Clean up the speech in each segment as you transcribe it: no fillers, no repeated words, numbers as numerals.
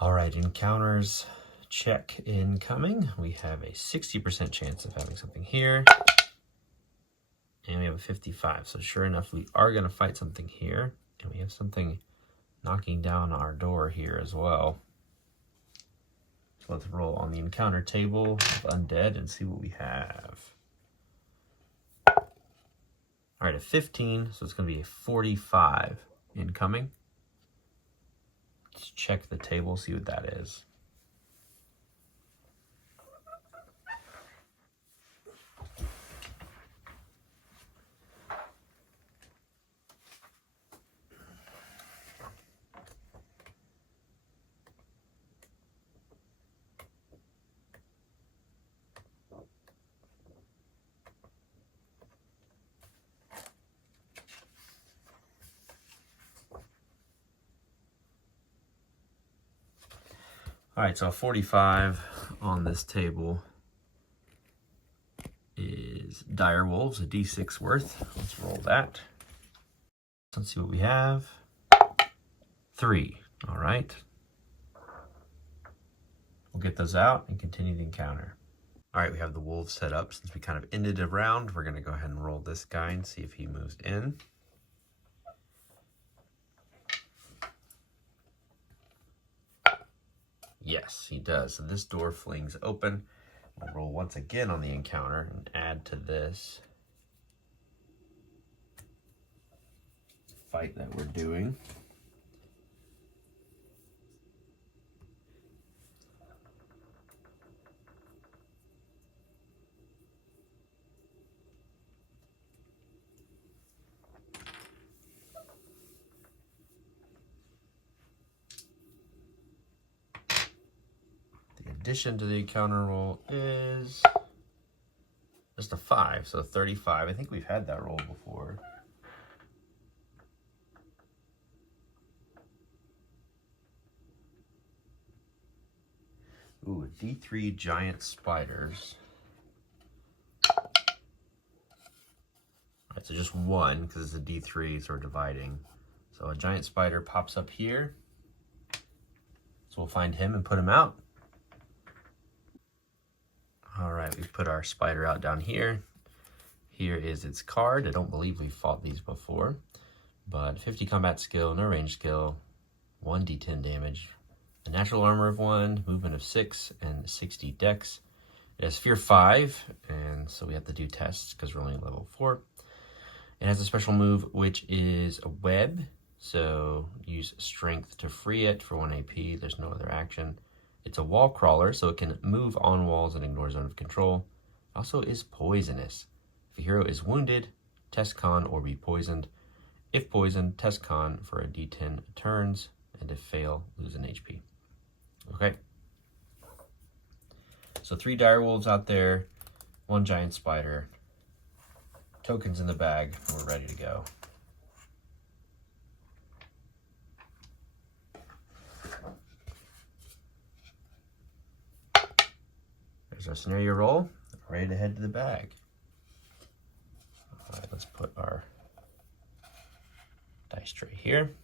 All right, encounters check incoming. We have a 60% chance of having something here. And we have a 55. So sure enough, we are going to fight something here. And we have something knocking down our door here as well. So let's roll on the encounter table of undead and see what we have. All right, a 15, so it's going to be a 45 incoming. Let's check the table, see what that is. All right, so 45 on this table is dire wolves, a d6 worth. Let's roll that. Let's see what we have. 3. All right. We'll get those out and continue the encounter. All right, we have the wolves set up. Since we kind of ended a round, we're going to go ahead and roll this guy and see if he moves in. Yes, he does. So this door flings open. We'll roll once again on the encounter and add to this fight that we're doing. The addition to the encounter roll is just a 5, so 35. I think we've had that roll before. Ooh, D3 giant spiders. All right, so just one, because it's a D3, so we're dividing. So a giant spider pops up here. So we'll find him and put him out. All right, we've put our spider out down here. Here is its card. I don't believe we've fought these before, but 50 combat skill, no range skill, 1d10 damage, a natural armor of 1, movement of 6, and 60 dex. It has fear 5, and so we have to do tests because we're only level 4. It has a special move, which is a web, so use strength to free it for 1 AP. There's no other action. It's a wall crawler, so it can move on walls and ignore zone of control. Also is poisonous. If a hero is wounded, test con or be poisoned. If poisoned, test con for a d10 turns, and if fail, lose an HP. Okay. So 3 dire wolves out there, 1 giant spider, tokens in the bag, and we're ready to go. There's our scenario roll, ready to head to the bag. All right, let's put our dice tray here.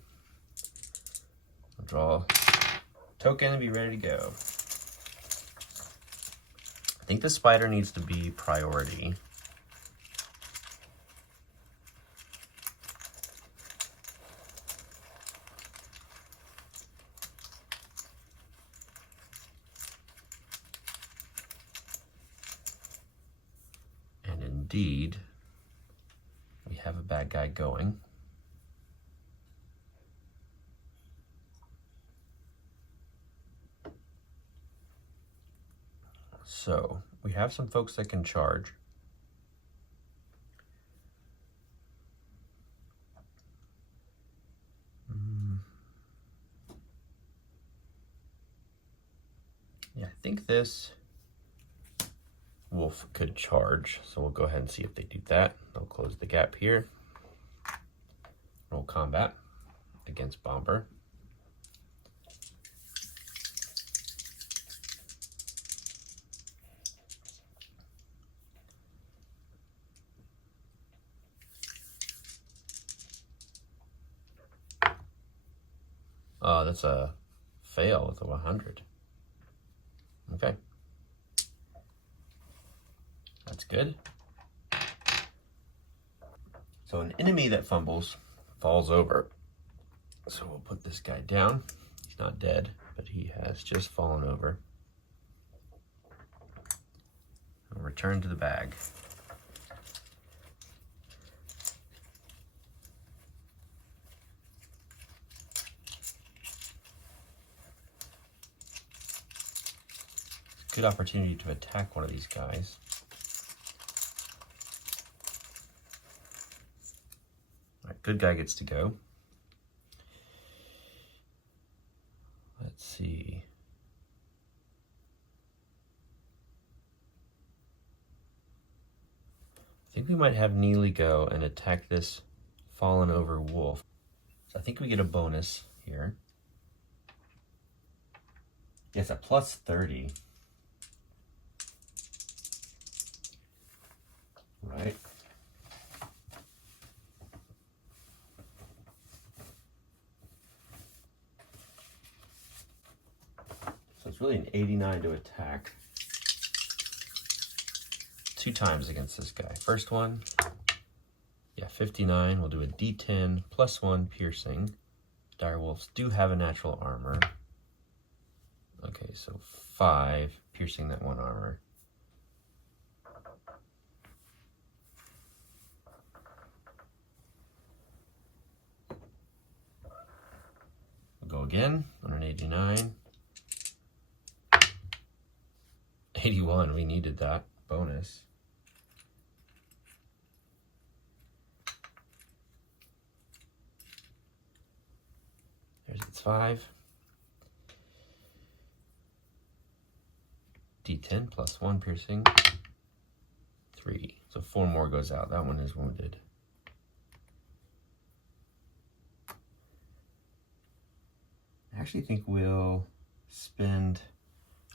We'll draw a token and be ready to go. I think the spider needs to be priority. And indeed, we have a bad guy going. So we have some folks that can charge. Yeah, I think this wolf could charge. So we'll go ahead and see if they do that. They'll close the gap here. Roll combat against Bomber. That's a fail with a 100. Okay. That's good. So an enemy that fumbles falls over. So we'll put this guy down. He's not dead, but he has just fallen over. We'll return to the bag. Good opportunity to attack one of these guys. All right, good guy gets to go. Let's see. I think we might have Neely go and attack this fallen over wolf. So I think we get a bonus here. Yes, a plus 30. Right. So it's really an 89 to attack. 2 times against this guy. First one, yeah, 59. We'll do a D10 plus 1 piercing. Direwolves do have a natural armor. Okay, so 5 piercing that 1 armor. We'll go again on an 89. 81, we needed that bonus. There's its 5. D10 plus 1 piercing. 3. So 4 more goes out. That one is wounded. I actually think we'll spend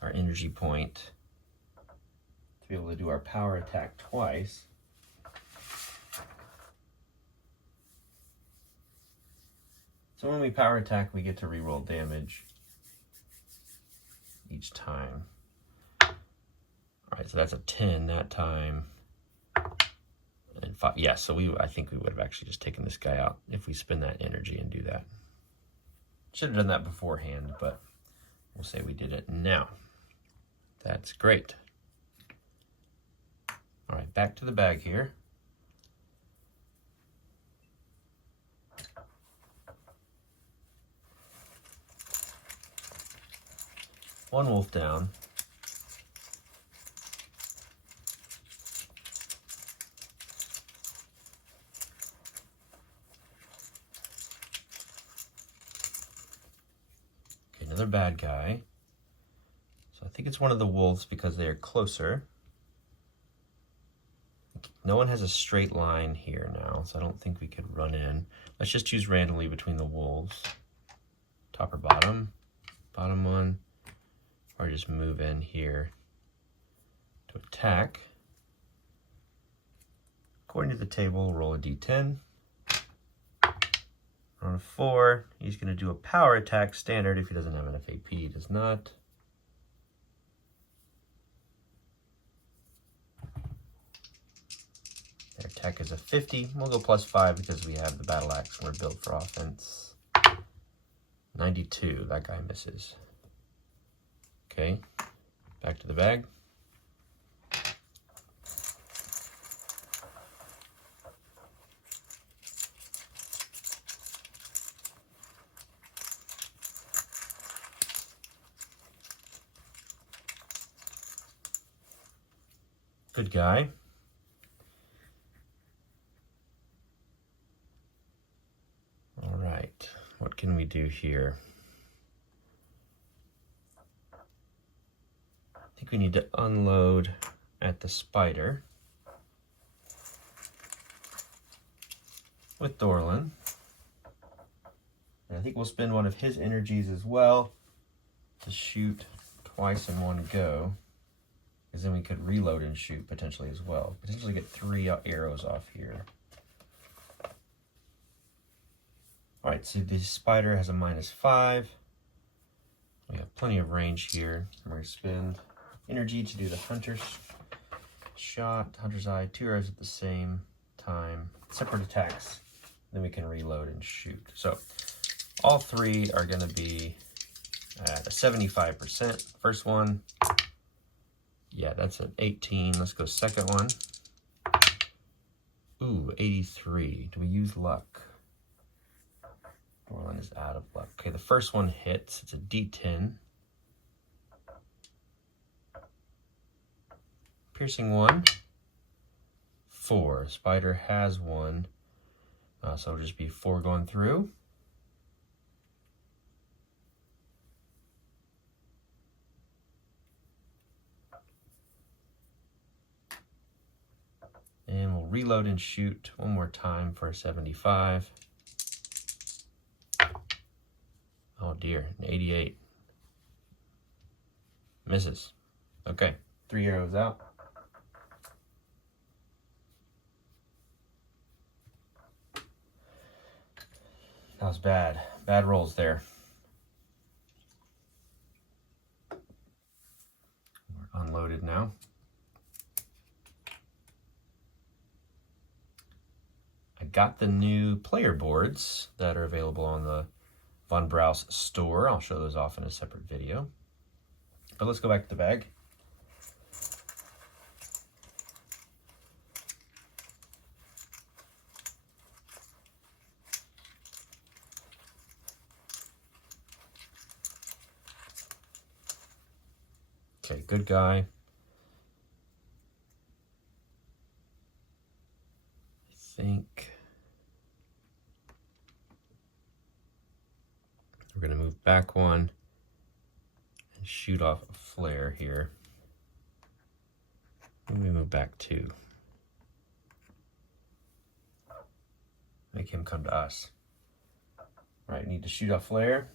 our energy point to be able to do our power attack twice. So when we power attack, we get to reroll damage each time. All right, so that's a 10 that time. And 5. Yeah, so I think we would have actually just taken this guy out if we spend that energy and do that. Should have done that beforehand, but we'll say we did it now. That's great. All right, back to the bag here. One wolf down. Okay, another bad guy. So I think it's one of the wolves because they are closer. No one has a straight line here now, so I don't think we could run in. Let's just choose randomly between the wolves. Top or bottom? Bottom one. Or just move in here to attack. According to the table, roll a d10. On a 4, he's going to do a power attack standard if he doesn't have an FAP. He does not. Their attack is a 50. We'll go plus 5 because we have the battle axe and we're built for offense. 92. That guy misses. Okay, back to the bag. Good guy. All right, what can we do here? I think we need to unload at the spider with Dorlin. And I think we'll spend one of his energies as well to shoot twice in one go. Because then we could reload and shoot potentially as well. Potentially get 3 arrows off here. All right, so the spider has a -5. We have plenty of range here. We're going to spend energy to do the hunter's shot, hunter's eye, 2 arrows at the same time, separate attacks. Then we can reload and shoot. So all 3 are going to be at a 75%. First one, yeah, that's an 18. Let's go second one. Ooh, 83. Do we use luck? One is out of luck. Okay, the first one hits. It's a D10. Piercing 1. 4. Spider has 1. So it'll just be 4 going through. And we'll reload and shoot one more time for a 75. Oh dear, an 88. Misses. Okay, 3 arrows out. That was bad. Bad rolls there. We're unloaded now. I got the new player boards that are available on the Von Browse store. I'll show those off in a separate video. But let's go back to the bag. Okay, good guy. I think we're going to move back 1 and shoot off a flare here. Let me move back 2. Make him come to us. All right, need to shoot off flare.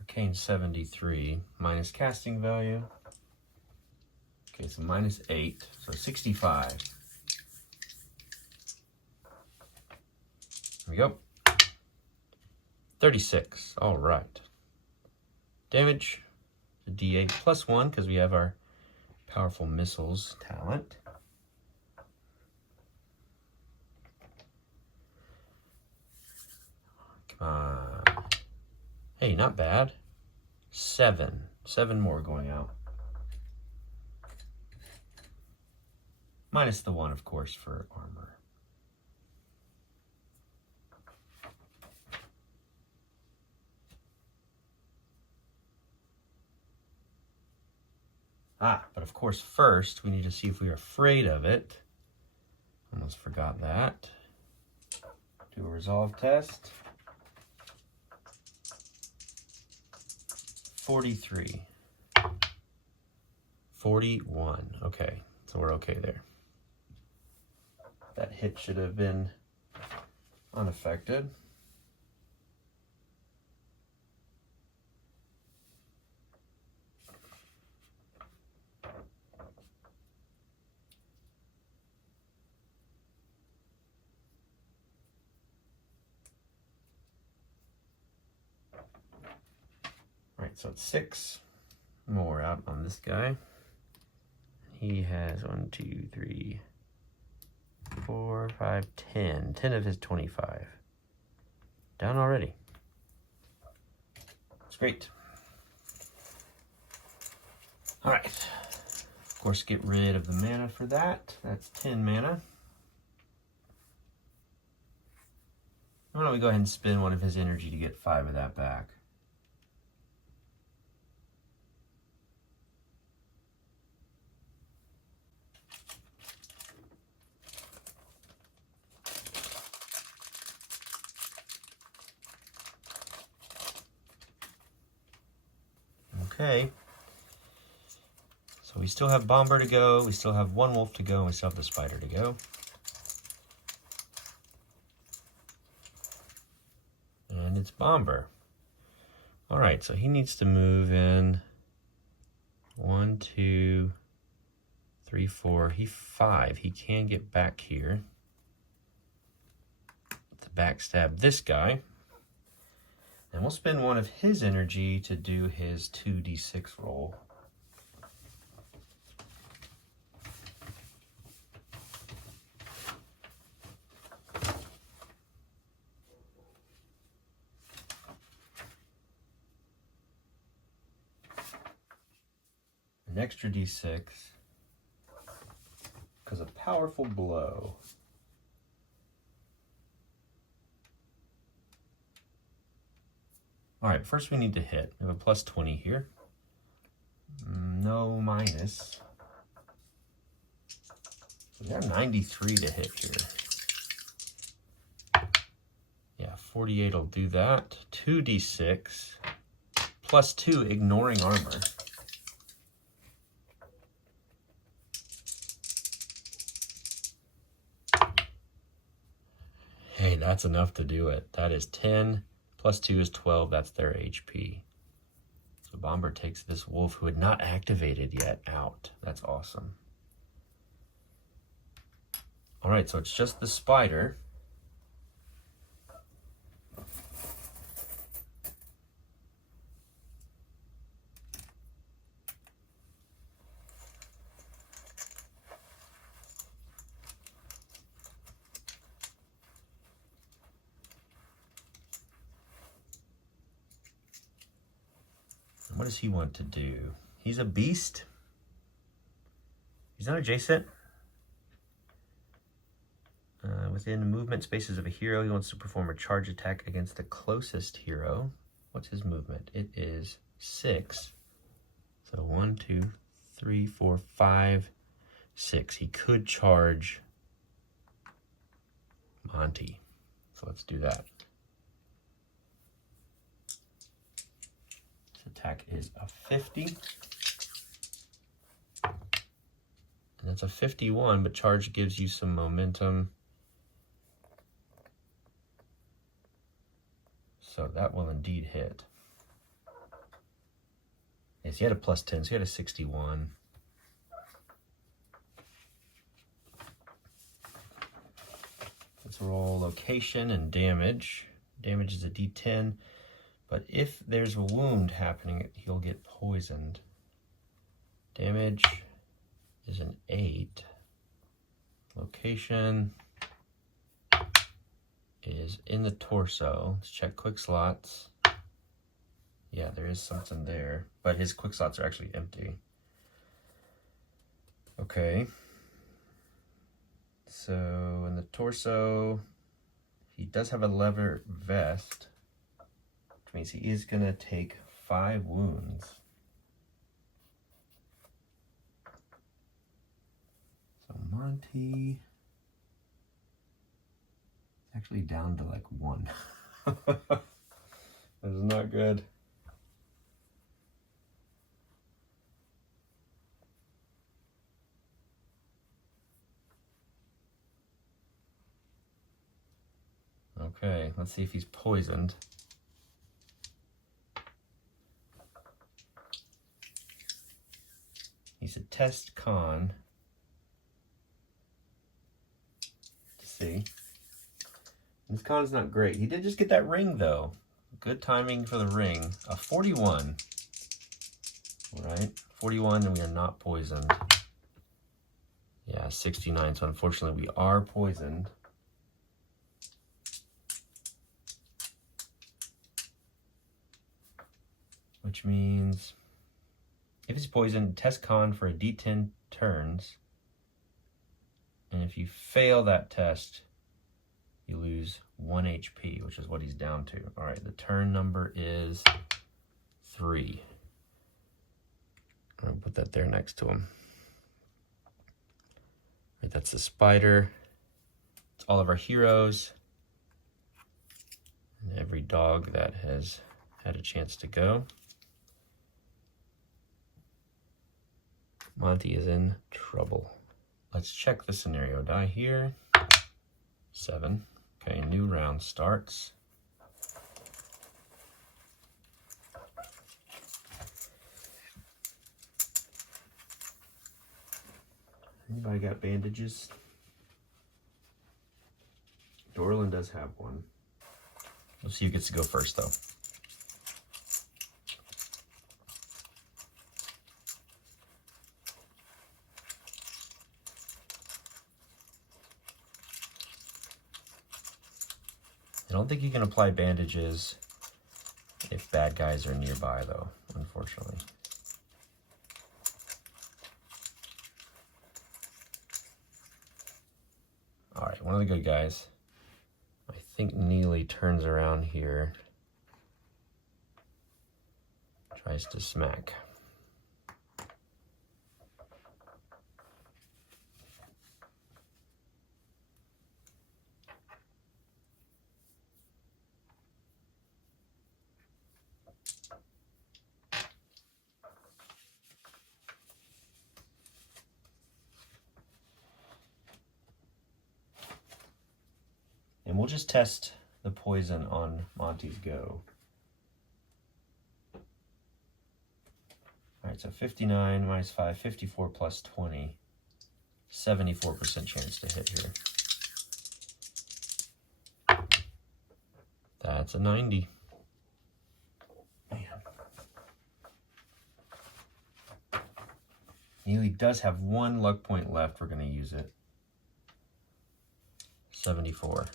Arcane 73, minus casting value. Okay, so minus 8, so 65. There we go. 36, all right. Damage, a D8 plus 1, because we have our powerful missiles talent. Come on. Hey, not bad. 7 more going out. Minus the 1, of course, for armor. But of course, first, we need to see if we are afraid of it. Almost forgot that. Do a resolve test. 43. 41. Okay, so we're okay there. That hit should have been unaffected. All right, so it's 6 more out on this guy. He has 1, 2, 3, 4, 5, 10. 10 of his 25. Down already. That's great. All right. Of course, get rid of the mana for that. That's 10 mana. Why don't we go ahead and spend 1 of his energy to get 5 of that back? Okay, so we still have Bomber to go, we still have 1 wolf to go, and we still have the spider to go. And it's Bomber. All right, so he needs to move in 1, 2, 3, 4, he 5. He can get back here to backstab this guy. And we'll spend one of his energy to do his 2d6 roll. An extra d6 because a powerful blow. All right, first we need to hit. We have a plus 20 here. No minus. So we have 93 to hit here. Yeah, 48 will do that. 2d6 plus 2, ignoring armor. Hey, that's enough to do it. That is 10. Plus 2 is 12. That's their HP. So Bomber takes this wolf who had not activated yet out. That's awesome. All right, so it's just the spider. What does he want to do? He's a beast. He's not adjacent. Within movement spaces of a hero, he wants to perform a charge attack against the closest hero. What's his movement? It is 6. So 1, 2, 3, 4, 5, 6. He could charge Monty. So let's do that. Attack is a 50. And that's a 51, but charge gives you some momentum. So that will indeed hit. Yes, he had a plus 10, so he had a 61. Let's roll location and damage. Damage is a d10. But if there's a wound happening, he'll get poisoned. Damage is an 8. Location is in the torso. Let's check quick slots. Yeah, there is something there, but his quick slots are actually empty. Okay. So in the torso, he does have a leather vest, which means he is going to take 5 wounds. So Monty is actually down to like 1. That is not good. Okay, let's see if he's poisoned. He's a test con to see. This con's not great. He did just get that ring though. Good timing for the ring. A 41. All right, 41, and we are not poisoned. Yeah, 69. So unfortunately, we are poisoned. Which means if it's poisoned, test con for a d10 turns. And if you fail that test, you lose 1 HP, which is what he's down to. All right, the turn number is 3. I'm gonna put that there next to him. All right, that's the spider. It's all of our heroes. And every dog that has had a chance to go. Monty is in trouble. Let's check the scenario die here. 7. Okay, new round starts. Anybody got bandages? Dorlin does have one. Let's see who gets to go first, though. I don't think you can apply bandages if bad guys are nearby, though, unfortunately. All right, one of the good guys. I think Neely turns around here, tries to smack. And we'll just test the poison on Monty's go. All right, so 59 minus 5, 54 plus 20. 74% chance to hit here. That's a 90. Man. Neely does have one luck point left. We're going to use it. 74.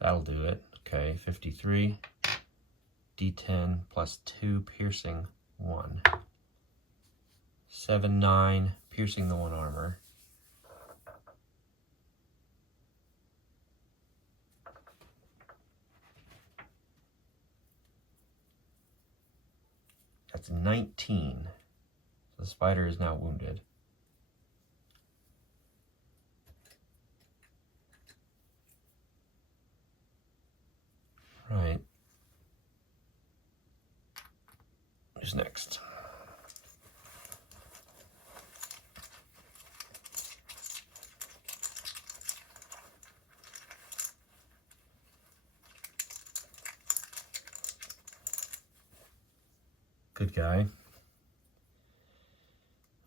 That'll do it. Okay, 53. D10 plus 2, piercing 1. 7, 9, piercing the 1 armor. That's 19. So the spider is now wounded. Right. Who's next? Good guy.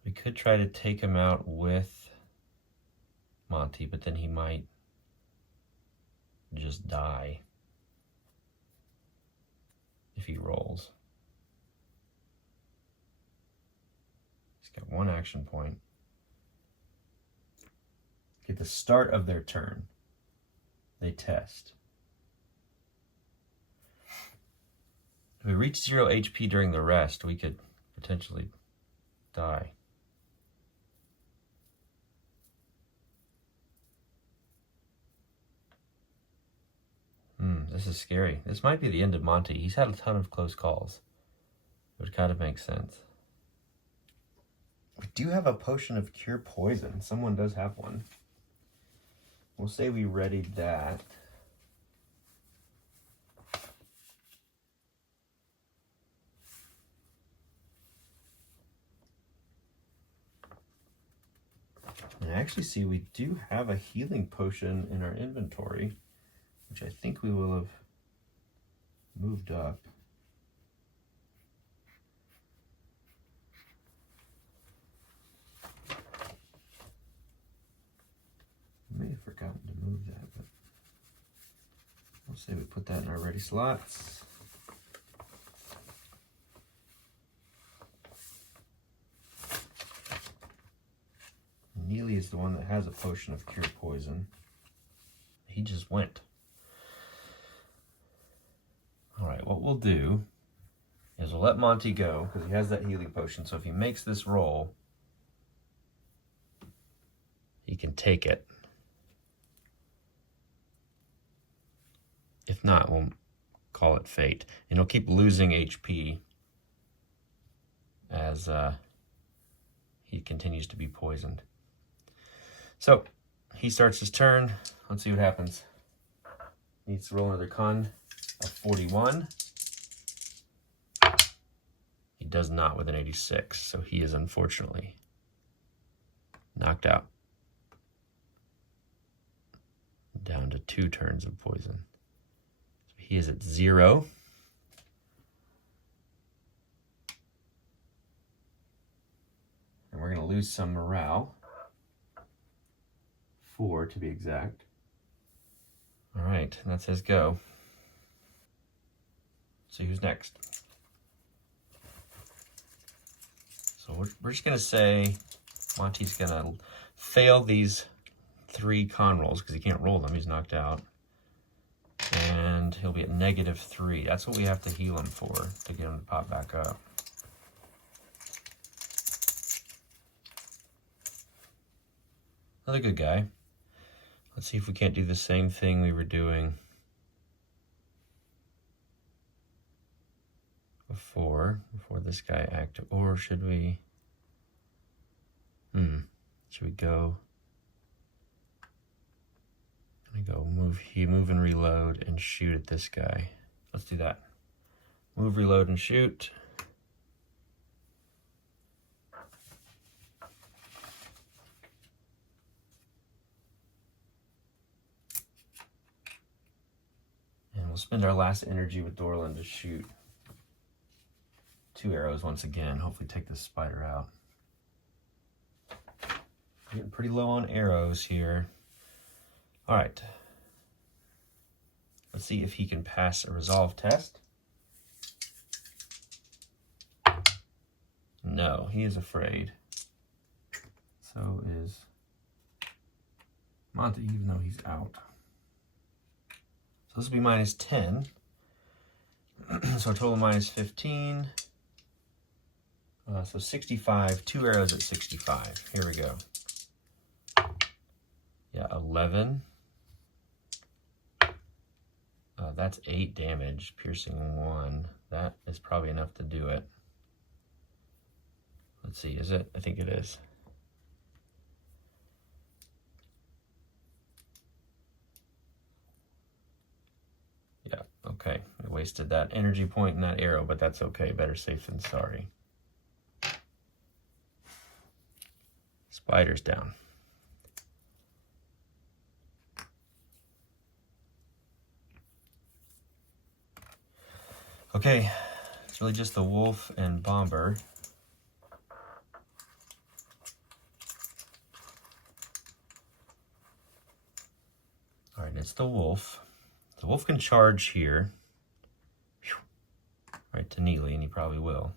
We could try to take him out with Monty, but then he might just die if he rolls. He's got one action point. At the start of their turn, they test. If we reach 0 HP during the rest, we could potentially die. This is scary. This might be the end of Monty. He's had a ton of close calls, which kind of makes sense. We do have a potion of cure poison. Someone does have one. We'll say we readied that. And I actually see we do have a healing potion in our inventory, which I think we will have moved up. I may have forgotten to move that, but we'll say we put that in our ready slots. Neely is the one that has a potion of cure poison. He just went. All right, what we'll do is we'll let Monty go because he has that healing potion. So if he makes this roll, he can take it. If not, we'll call it fate. And he'll keep losing HP as he continues to be poisoned. So he starts his turn. Let's see what happens. Needs to roll another con of 41. He does not with an 86, so he is unfortunately knocked out. Down to 2 turns of poison. So he is at 0. And we're going to lose lose some morale. 4 to be exact. All right, and that's his go. See who's next. So we're just gonna say Monty's gonna fail these 3 con rolls because he can't roll them, he's knocked out. And he'll be at -3. That's what we have to heal him for to get him to pop back up. Another good guy. Let's see if we can't do the same thing we were doing before this guy acted. Or should we? Should we go? I'm gonna go move and reload and shoot at this guy. Let's do that. Move, reload, and shoot. And we'll spend our last energy with Dorlin to shoot 2 arrows once again. Hopefully take this spider out. Getting pretty low on arrows here. All right. Let's see if he can pass a resolve test. No, he is afraid. So is Monty, even though he's out. So this will be -10. So total -15. So 65, 2 arrows at 65. Here we go. Yeah, 11. That's 8 damage, piercing 1. That is probably enough to do it. Let's see, is it? I think it is. Yeah, okay. I wasted that energy point and that arrow, but that's okay. Better safe than sorry. Spider's down. Okay, it's really just the wolf and bomber. All right, it's the wolf. The wolf can charge here. Right to Neely, and he probably will.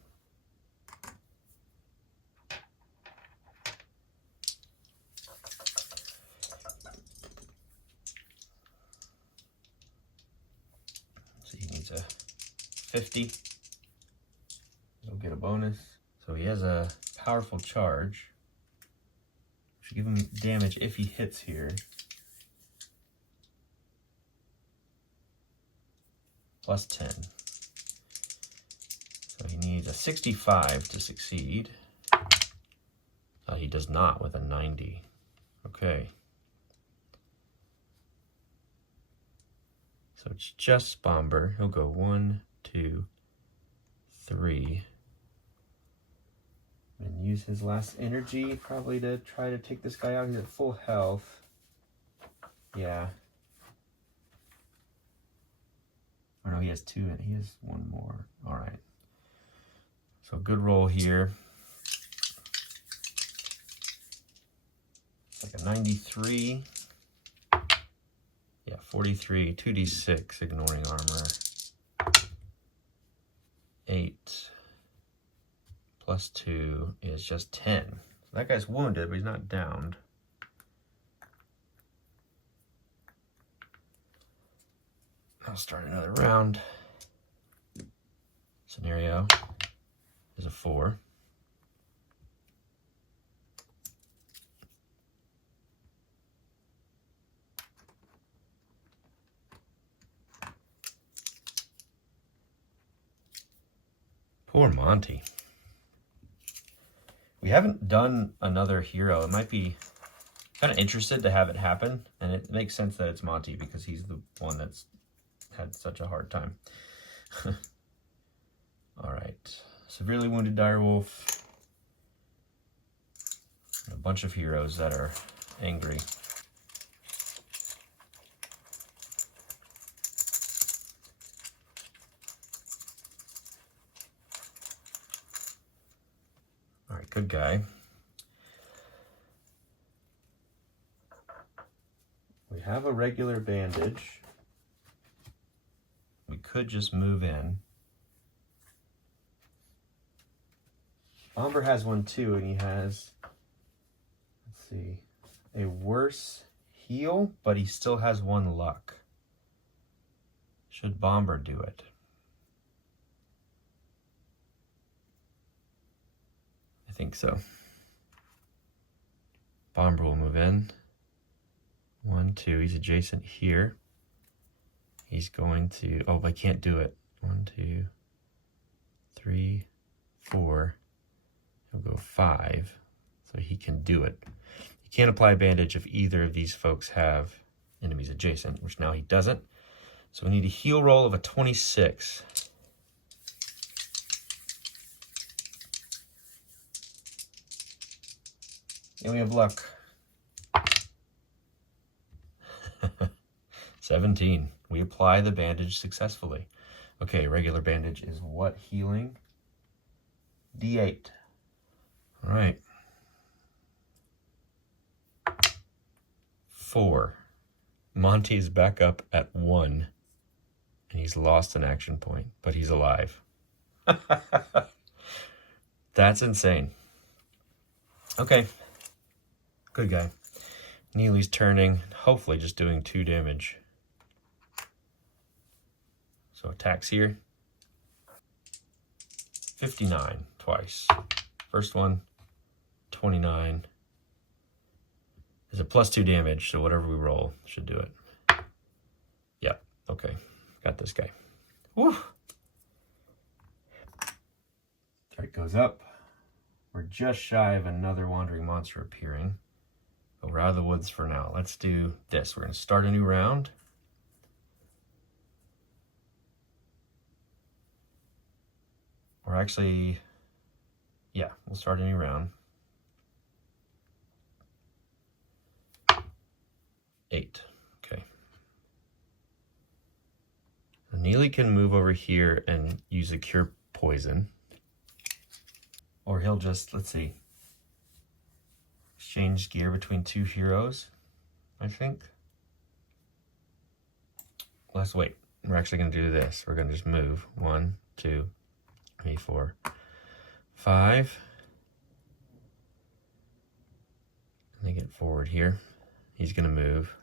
So he needs a 50. He'll get a bonus. So he has a powerful charge. Should give him damage if he hits here. +10. So he needs a 65 to succeed. He does not with a 90. Okay. So it's just Bomber. He'll go 1, 2, 3. And use his last energy probably to try to take this guy out. He's at full health. Yeah. Or no, he has 2 and he has 1 more. All right. So good roll here. It's like a 93. Yeah, 43, 2d6, ignoring armor. 8 +2 is just 10. So that guy's wounded, but he's not downed. I'll start another round. Scenario is a 4. Poor Monty. We haven't done another hero. It might be kind of interested to have it happen, and it makes sense that it's Monty because he's the one that's had such a hard time. All right. Severely wounded direwolf. A bunch of heroes that are angry. All right, good guy. We have a regular bandage. We could just move in. Bomber has one too, and he has, let's see, a worse heal, but he still has 1 luck. Should Bomber do it? I think so. Bomber will move in. 1, 2, he's adjacent here. He's going to, oh, I can't do it. 1, 2, 3, 4. He'll go 5, so he can do it. He can't apply a bandage if either of these folks have enemies adjacent, which now he doesn't. So we need a heal roll of a 26. And we have luck. 17. We apply the bandage successfully. Okay, regular bandage is what healing? D8. All right. 4. Monty is back up at 1. And he's lost an action point, but he's alive. That's insane. Okay. Good guy. Neely's turning, hopefully just doing 2 damage. So attacks here. 59 twice. First one, 29. There's a +2 damage, so whatever we roll should do it. Yep, okay. Got this guy. Woo! Threat goes up. We're just shy of another wandering monster appearing. But we're out of the woods for now. Let's do this. We're going to start a new round. Or actually, yeah, we'll start a new round. 8. Okay. Neely can move over here and use a cure poison. Or he'll just, let's see, exchange gear between 2 heroes, I think. Let's wait. We're actually going to do this. We're going to just move. 1, 2, 3, 4, 5. And they get forward here. He's going to move.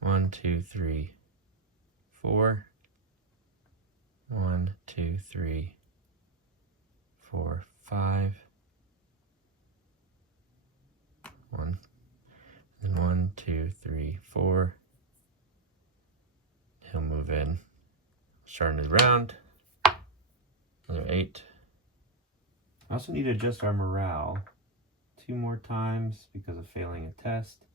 1, 2, 3, 4. 1, 2, 3, 4, 5. 1. And 1, 2, 3, 4. He'll move in. Start a new round. Another 8. I also need to adjust our morale 2 more times because of failing a test.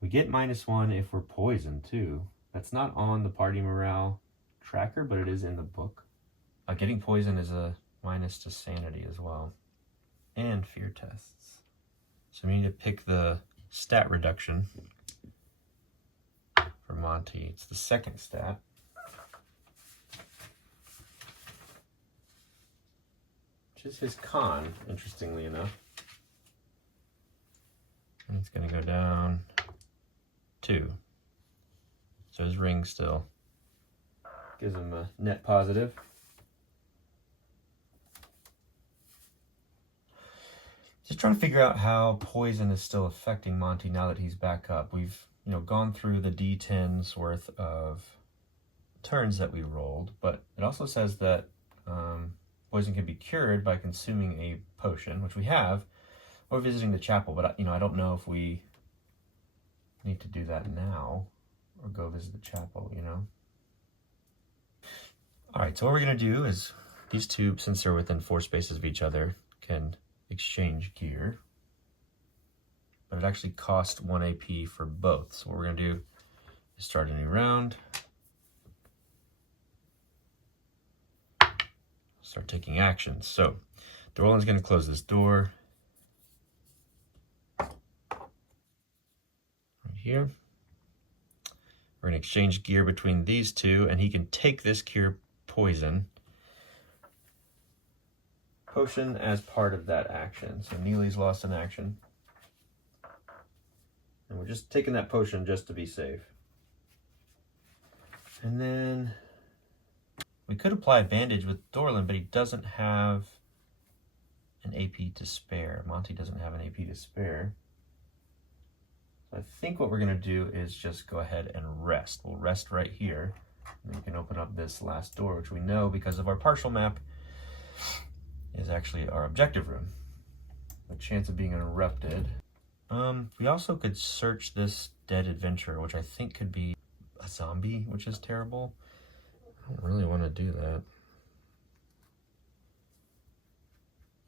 We get -1 if we're poisoned too. That's not on the party morale tracker, but it is in the book. Getting poisoned is a minus to sanity as well. And fear tests. So we need to pick the stat reduction for Monty. It's the second stat. Which is his con, interestingly enough. And it's going to go down 2. So his ring still gives him a net positive. Just trying to figure out how poison is still affecting Monty now that he's back up. We've, gone through the D10's worth of turns that we rolled, but it also says that poison can be cured by consuming a potion, which we have, or visiting the chapel. But I don't know if we need to do that now or go visit the chapel. All right, so what we're gonna do is these two, since they're within 4 spaces of each other, can exchange gear, but it actually costs 1 AP for both. So what we're gonna do is start a new round, start taking actions. So Dorlan's gonna close this door right here. We're gonna exchange gear between these two, and he can take this cure poison potion as part of that action. So Neely's lost an action. And we're just taking that potion just to be safe. And then we could apply a bandage with Dorlin, but he doesn't have an AP to spare. Monty doesn't have an AP to spare. So I think what we're going to do is just go ahead and rest. We'll rest right here. And we can open up this last door, which we know because of our partial map is actually our objective room. The chance of being interrupted. We also could search this dead adventurer, which I think could be a zombie, which is terrible. I don't really want to do that.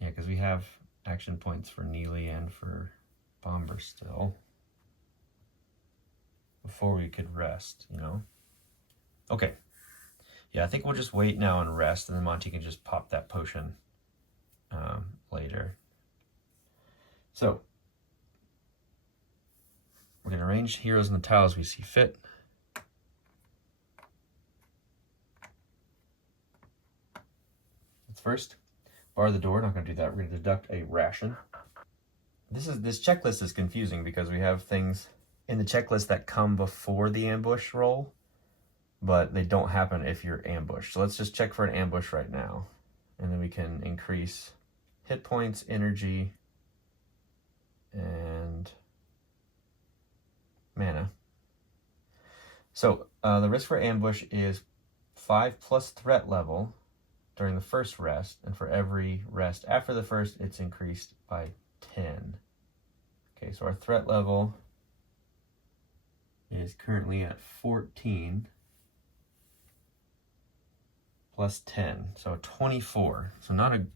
Yeah, because we have action points for Neely and for Bomber still. Before we could rest, you know? Okay. Yeah, I think we'll just wait now and rest, and then Monty can just pop that potion later. So, we're going to arrange heroes in the tile as we see fit. Let's first bar the door. Not going to do that. We're going to deduct a ration. This checklist is confusing because we have things in the checklist that come before the ambush roll, but they don't happen if you're ambushed. So let's just check for an ambush right now, and then we can increase hit points, energy, and mana. So the risk for ambush is 5 plus threat level during the first rest, and for every rest after the first, it's increased by 10. Okay, so our threat level is currently at 14 plus 10, so 24. So not a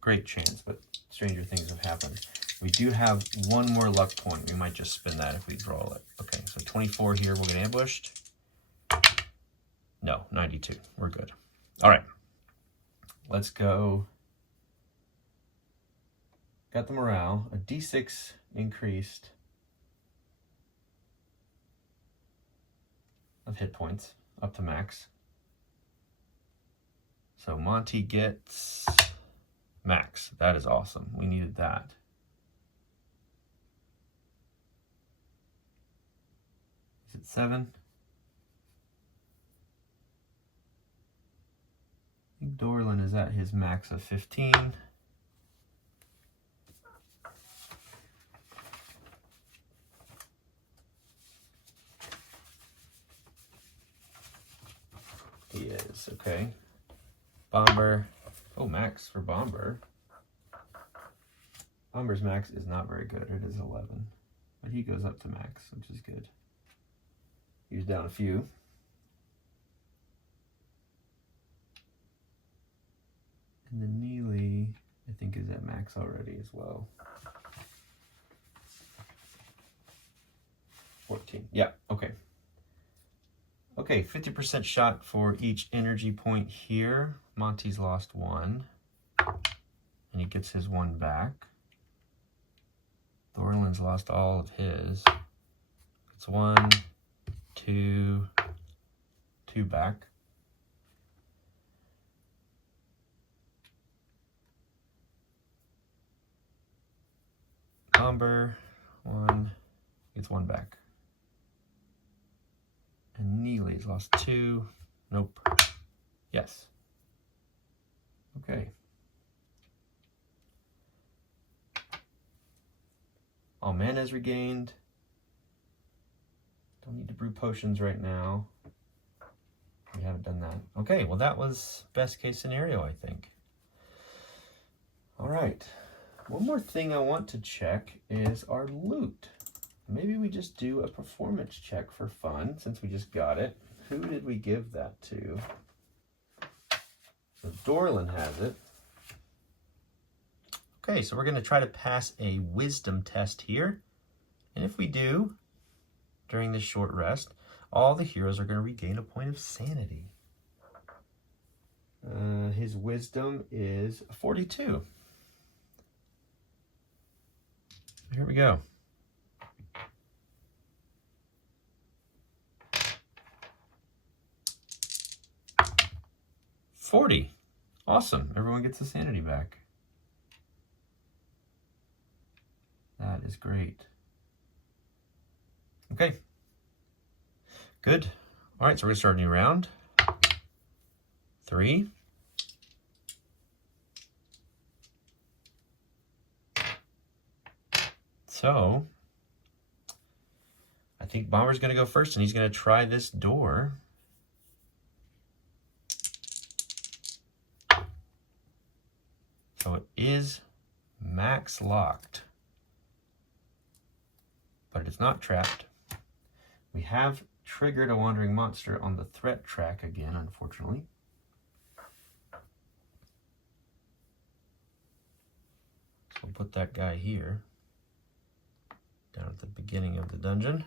great chance, but stranger things have happened. We do have one more luck point. We might just spin that if we draw it. Okay, so 24 here, we'll get ambushed. No, 92, we're good. All right, let's go. Got the morale, a D6 increased of hit points up to max. So Monty gets max. That is awesome. We needed that. Is it 7? I think Dorlin is at his max of 15. He is, okay. Bomber. Oh, max for Bomber. Bomber's max is not very good. It is 11. But he goes up to max, which is good. He's down a few. And then Neely, I think, is at max already as well. 14. Yeah, okay. Okay, 50% shot for each energy point here. Monty's lost 1. And he gets his 1 back. Thorlin's lost all of his. It's 1, 2, 2 back. Bomber, 1, gets 1 back. And Neely's lost 2. Nope. Yes. Okay. All mana is regained. Don't need to brew potions right now. We haven't done that. Okay, well that was best case scenario, I think. All right. One more thing I want to check is our loot. Maybe we just do a performance check for fun since we just got it. Who did we give that to? So Dorlin has it. Okay, so we're going to try to pass a wisdom test here. And if we do, during this short rest, all the heroes are going to regain a point of sanity. His wisdom is 42. Here we go. $40. Awesome. Everyone gets the sanity back. That is great. Okay. Good. All right, so we're gonna start a new round. 3. So, I think Bomber's gonna go first, and he's gonna try this door. So it is max locked, but it's not trapped. We have triggered a wandering monster on the threat track again, unfortunately. So we'll put that guy here, down at the beginning of the dungeon.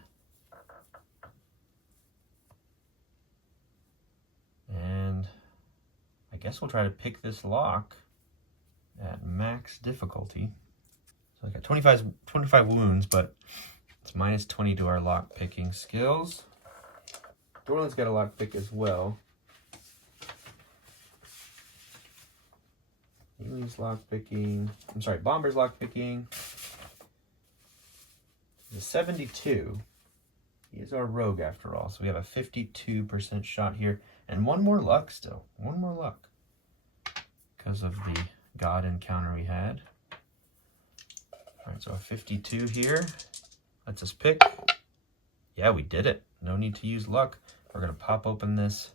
And I guess we'll try to pick this lock at max difficulty. So I got 25 wounds, but it's minus 20 to our lock picking skills. Dorland's got a lock pick as well. Amy's lock picking. I'm sorry, Bomber's lock picking. It's a 72. He is our rogue after all, so we have a 52% shot here. And one more luck still. One more luck. Because of the god encounter we had. Alright, so a 52 here. Lets us pick. Yeah, we did it. No need to use luck. We're going to pop open this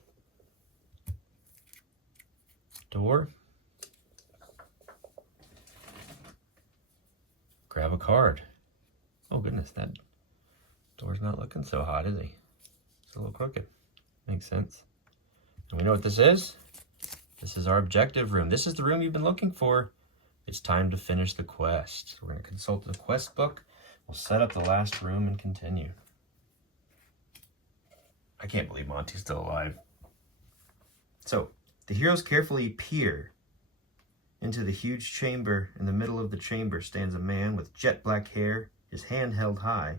door. Grab a card. Oh goodness, that door's not looking so hot, is he? It's a little crooked. Makes sense. And we know what this is. This is our objective room. This is the room you've been looking for. It's time to finish the quest. So we're going to consult the quest book. We'll set up the last room and continue. I can't believe Monty's still alive. So, the heroes carefully peer into the huge chamber. In the middle of the chamber stands a man with jet black hair, his hand held high,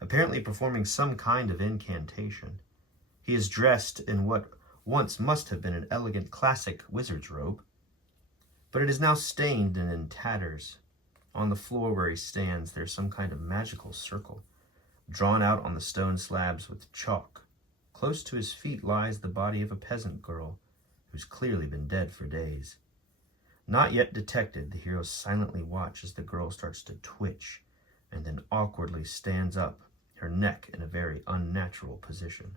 apparently performing some kind of incantation. He is dressed in what once must have been an elegant classic wizard's robe, but it is now stained and in tatters. On the floor where he stands, there's some kind of magical circle, drawn out on the stone slabs with chalk. Close to his feet lies the body of a peasant girl, who's clearly been dead for days. Not yet detected, the heroes silently watch as the girl starts to twitch, and then awkwardly stands up, her neck in a very unnatural position.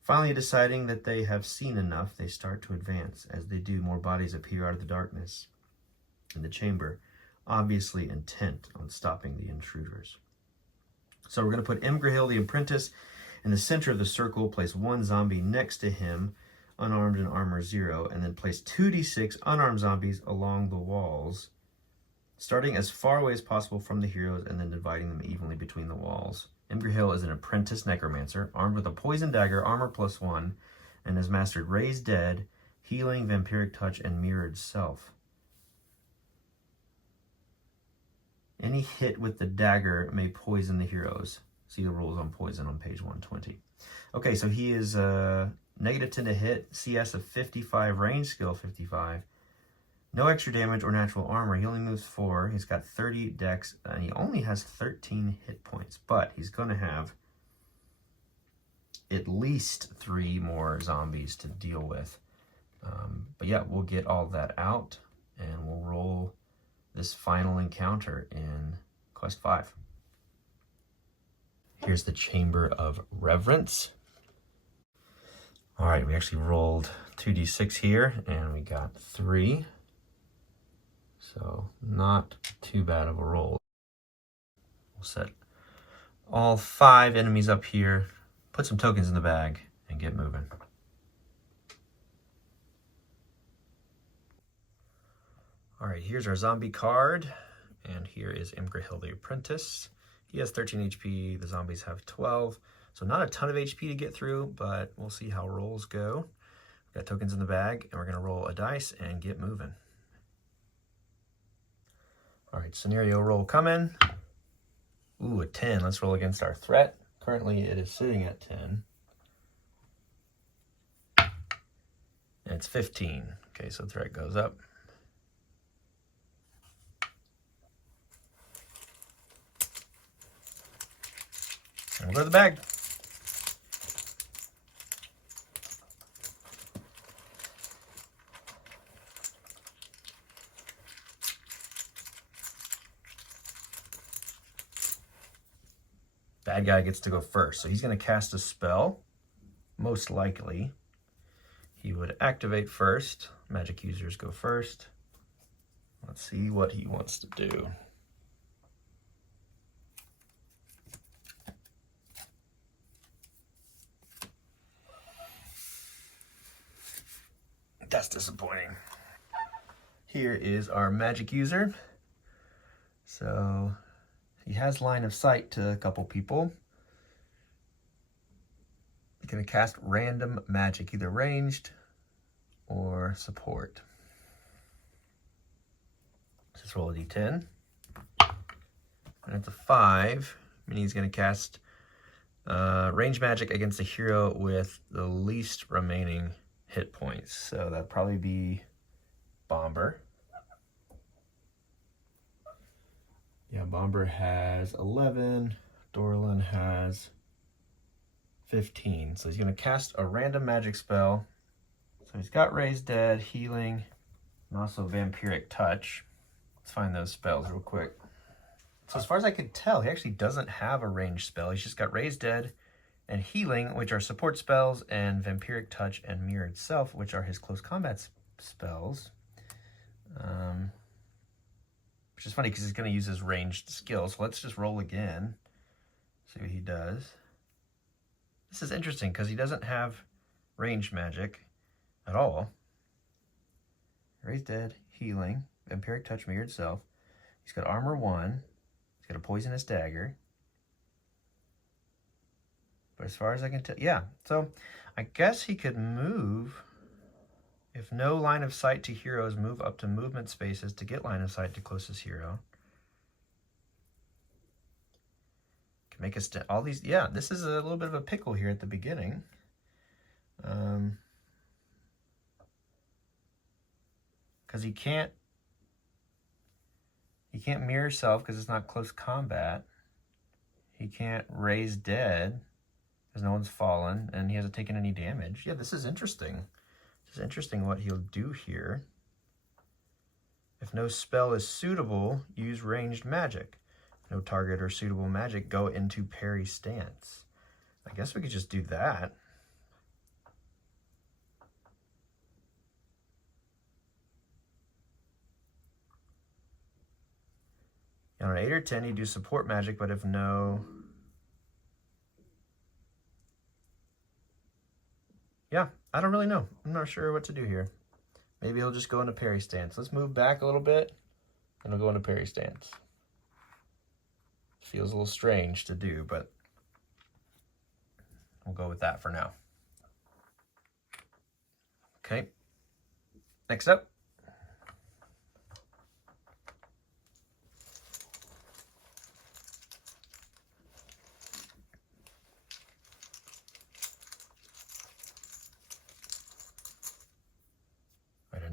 Finally deciding that they have seen enough, they start to advance. As they do, more bodies appear out of the darkness in the chamber, obviously intent on stopping the intruders. So we're going to put Imgrahil the apprentice in the center of the circle, place one zombie next to him, unarmed and armor 0, and then place 2d6 unarmed zombies along the walls, starting as far away as possible from the heroes and then dividing them evenly between the walls. Imgrahil is an apprentice necromancer, armed with a poison dagger, armor +1, and has mastered Raise Dead, Healing, Vampiric Touch, and Mirrored Self. Any hit with the dagger may poison the heroes. See the rules on poison on page 120. Okay, so he is -10 to hit, CS of 55, range skill 55. No extra damage or natural armor. He only moves 4. He's got 30 dex, and he only has 13 hit points. But he's going to have at least 3 more zombies to deal with. But yeah, we'll get all that out, and we'll roll this final encounter in Quest 5. Here's the Chamber of Reverence. All right, we actually rolled 2d6 here, and we got 3. So not too bad of a roll. We'll set all 5 enemies up here, put some tokens in the bag, and get moving. All right, here's our zombie card, and here is Imgrahil the Apprentice. He has 13 HP, the zombies have 12, so not a ton of HP to get through, but we'll see how rolls go. We've got tokens in the bag, and we're going to roll a dice and get moving. All right, scenario roll coming. Ooh, a 10. Let's roll against our threat. Currently, it is sitting at 10. And it's 15. Okay, so threat goes up. And we'll go to the bag. Bad guy gets to go first. So he's going to cast a spell. Most likely, he would activate first. Magic users go first. Let's see what he wants to do. That's disappointing. Here is our magic user. So he has line of sight to a couple people. He's going to cast random magic, either ranged or support. Let's roll a d10. And it's a 5, meaning he's going to cast range magic against a hero with the least remaining hit points. So that'd probably be Bomber. Yeah, Bomber has 11. Dorlin has 15. So he's going to cast a random magic spell. So he's got Raise Dead, Healing, and also Vampiric Touch. Let's find those spells real quick. So as far as I could tell, he actually doesn't have a ranged spell. He's just got Raise Dead and Healing, which are support spells, and Vampiric Touch and Mirrored Self, which are his close combat spells. Which is funny because he's going to use his ranged skill. So let's just roll again. See what he does. This is interesting because he doesn't have ranged magic at all. Raise Dead, Healing, Vampiric Touch, Mirrored Self. He's got Armor 1. He's got a Poisonous Dagger. But as far as I can tell, yeah. So I guess he could move. If no line of sight to heroes, move up to movement spaces to get line of sight to closest hero. Can make us all these. Yeah, this is a little bit of a pickle here at the beginning. Because he can't mirror self because it's not close combat. He can't raise dead because no one's fallen, and he hasn't taken any damage. Yeah, this is interesting. It's interesting what he'll do here. If no spell is suitable, use ranged magic. No target or suitable magic, go into parry stance. I guess we could just do that. On an 8 or 10, you do support magic, but if no... Yeah, I don't really know. I'm not sure what to do here. Maybe he'll just go into parry stance. Let's move back a little bit, and he'll go into parry stance. Feels a little strange to do, but we'll go with that for now. Okay. Next up.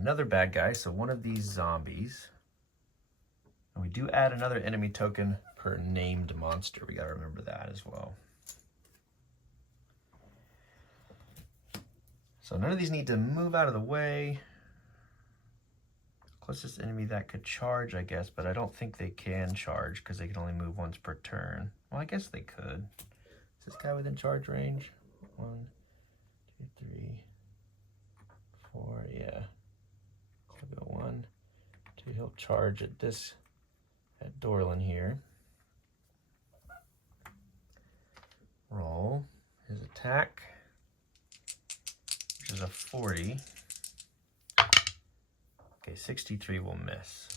Another bad guy, so one of these zombies. And we do add another enemy token per named monster. We gotta remember that as well. So none of these need to move out of the way. Closest enemy that could charge, I guess, but I don't think they can charge because they can only move once per turn. Well, I guess they could. Is this guy within charge range? 1, 2, 3, 4, yeah. Go 1, 2, he'll charge at Dorlin here. Roll his attack, which is a 40. Okay, 63 will miss.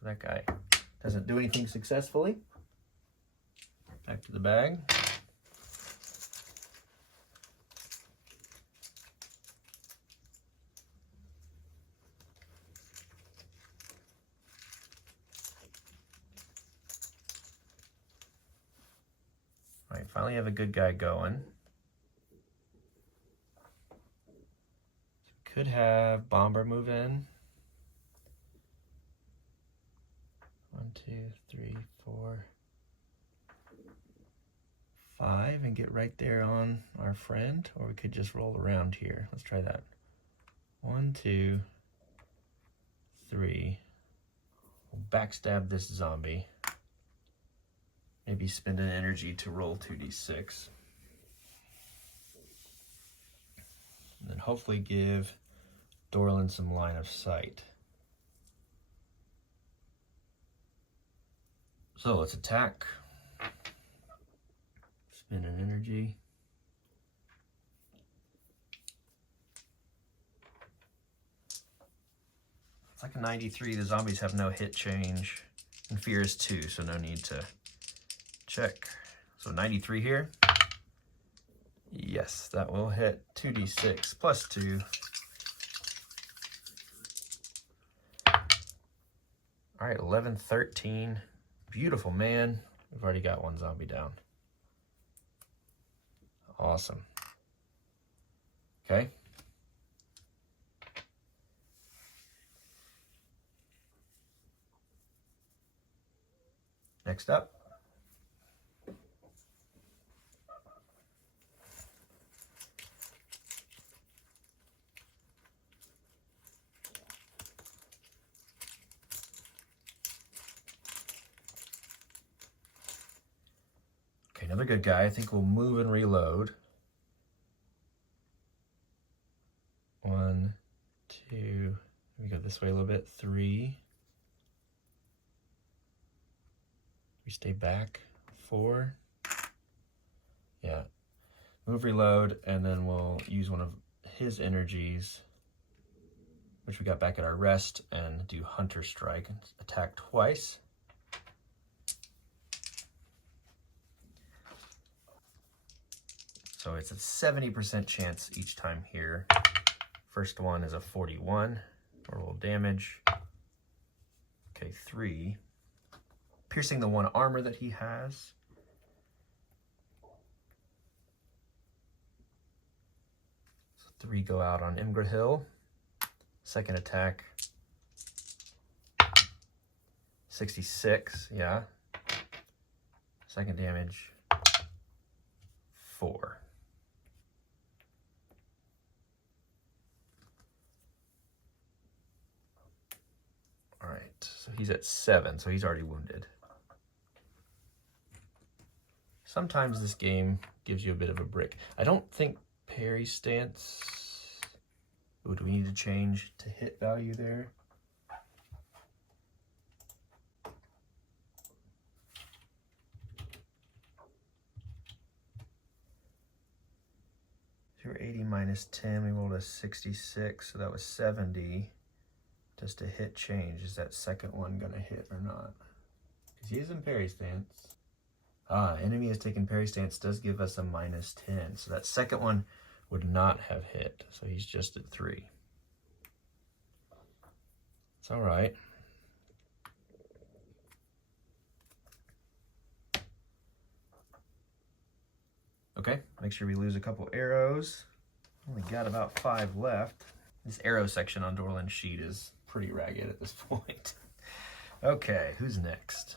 So that guy doesn't do anything successfully. Back to the bag. All right, finally have a good guy going. Could have Bomber move in. 1, 2, 3, 4, 5 and get right there on our friend, or we could just roll around here. Let's try that. 1, 2, 3. We'll backstab this zombie. Maybe spend an energy to roll 2d6. And then hopefully give Dorlin some line of sight. So let's attack. Spend an energy. It's like a 93. The zombies have no hit change. And fear is 2, so no need to check. So 93 here. Yes, that will hit. 2d6 plus 2. All right, 11, 13. Beautiful, man. We've already got one zombie down. Awesome. Okay. Next up. Okay, another good guy. I think we'll move and reload. 1, 2, we go this way a little bit. 3. We stay back. 4. Yeah. Move, reload, and then we'll use one of his energies, which we got back at our rest, and do Hunter Strike. Attack twice. So it's a 70% chance each time here. First one is a 41, or roll damage. Okay, 3. Piercing the 1 armor that he has. So 3 go out on Imgrahil. Second attack. 66, yeah. Second damage. 4. All right, so he's at 7, so he's already wounded. Sometimes this game gives you a bit of a brick. I don't think parry stance... Ooh, do we need to change to hit value there? So we're 80 minus 10, we rolled a 66, so that was 70. Does the hit change? Is that second one gonna hit or not? Because he is in parry stance. Enemy has taken parry stance does give us a minus 10. So that second one would not have hit. So he's just at 3. It's all right. Okay, make sure we lose a couple arrows. Only got about 5 left. This arrow section on Dorlin's sheet is pretty ragged at this point. Okay, who's next?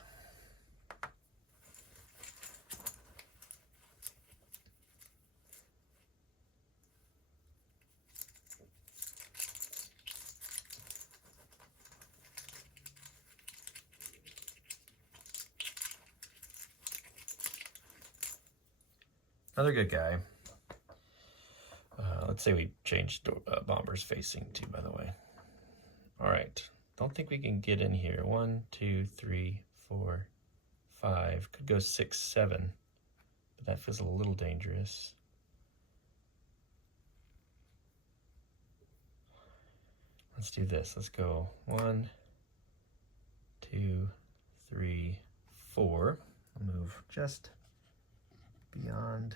Another good guy. Let's say we changed bombers facing too, by the way. All right. Don't think we can get in here. 1, 2, 3, 4, 5. Could go 6, 7. But that feels a little dangerous. Let's do this. Let's go 1, 2, 3, 4. I'll move just beyond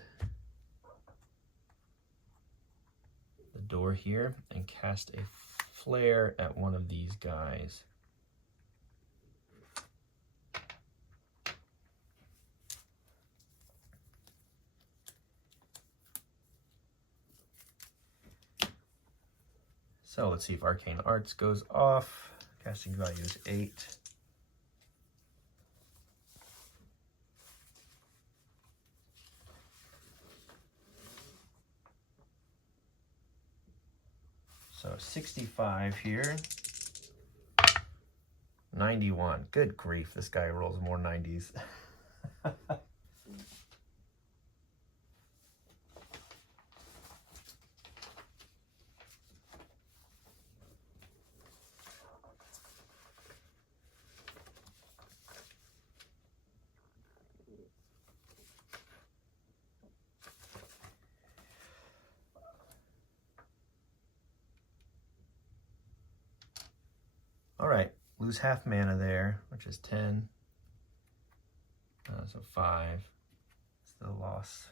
the door here and cast a flare at one of these guys. So let's see if Arcane Arts goes off. Casting value is 8. So 65 here. 91. Good grief, this guy rolls more 90s. All right, lose half mana there, which is 10. So 5. Still loss.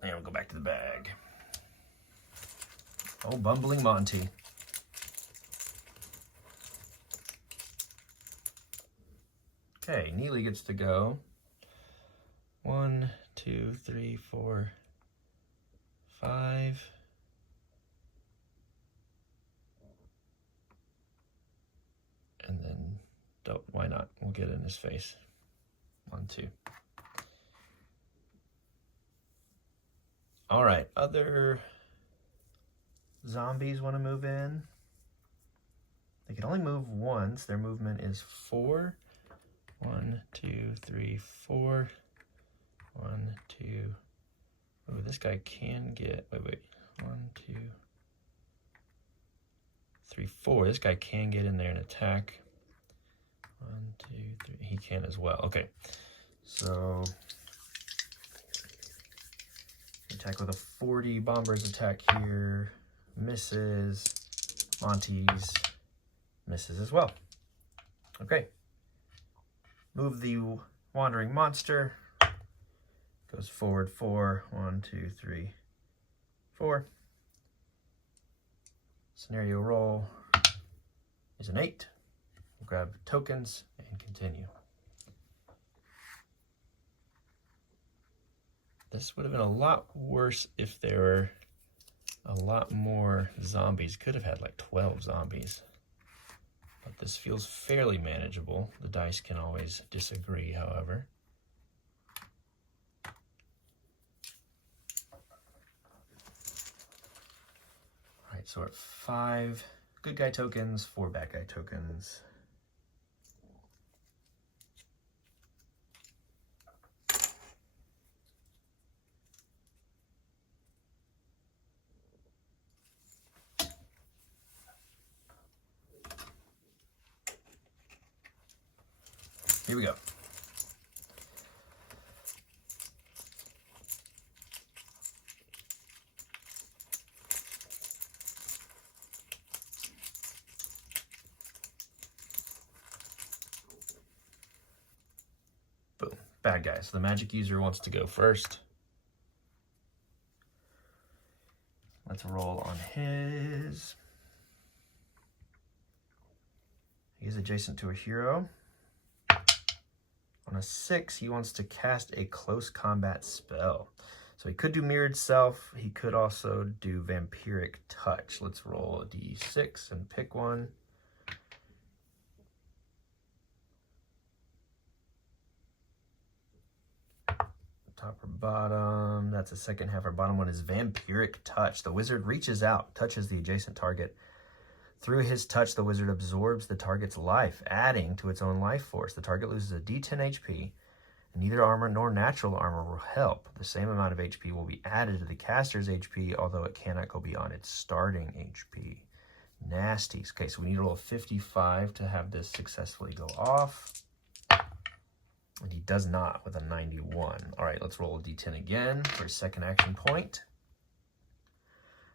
And we'll go back to the bag. Oh, bumbling Monty. Okay, Neely gets to go. 1, 2, 3, 4, 5. And then, why not? We'll get in his face. 1, 2. All right, other zombies want to move in. They can only move once. Their movement is 4. 1, 2, 3, 4. 1, 2. Oh, this guy can get, wait. 1, 2, 3, 4. This guy can get in there and attack. 1, 2, 3. He can as well. Okay, so attack with a 40. Bomber's attack here misses. Monty's misses as well. Okay, move the wandering monster. Goes forward 4. 1, 2, 3, 4. Scenario roll is an 8. We'll grab tokens and continue. This would have been a lot worse if there were a lot more zombies. Could have had like 12 zombies. But this feels fairly manageable. The dice can always disagree, however. All right, so we're at 5 good guy tokens, 4 bad guy tokens. Here we go. Boom. Bad guy. So the magic user wants to go first. Let's roll on his. He's adjacent to a hero. On a 6, he wants to cast a close combat spell. So he could do Mirrored Self. He could also do Vampiric Touch. Let's roll a d6 and pick one. Top or bottom, that's the second half. Our bottom one is Vampiric Touch. The wizard reaches out, touches the adjacent target. Through his touch, the wizard absorbs the target's life, adding to its own life force. The target loses a d10 HP, and neither armor nor natural armor will help. The same amount of HP will be added to the caster's HP, although it cannot go beyond its starting HP. Nasty. Okay, so we need to roll a 55 to have this successfully go off. And he does not with a 91. All right, let's roll a d10 again for his second action point.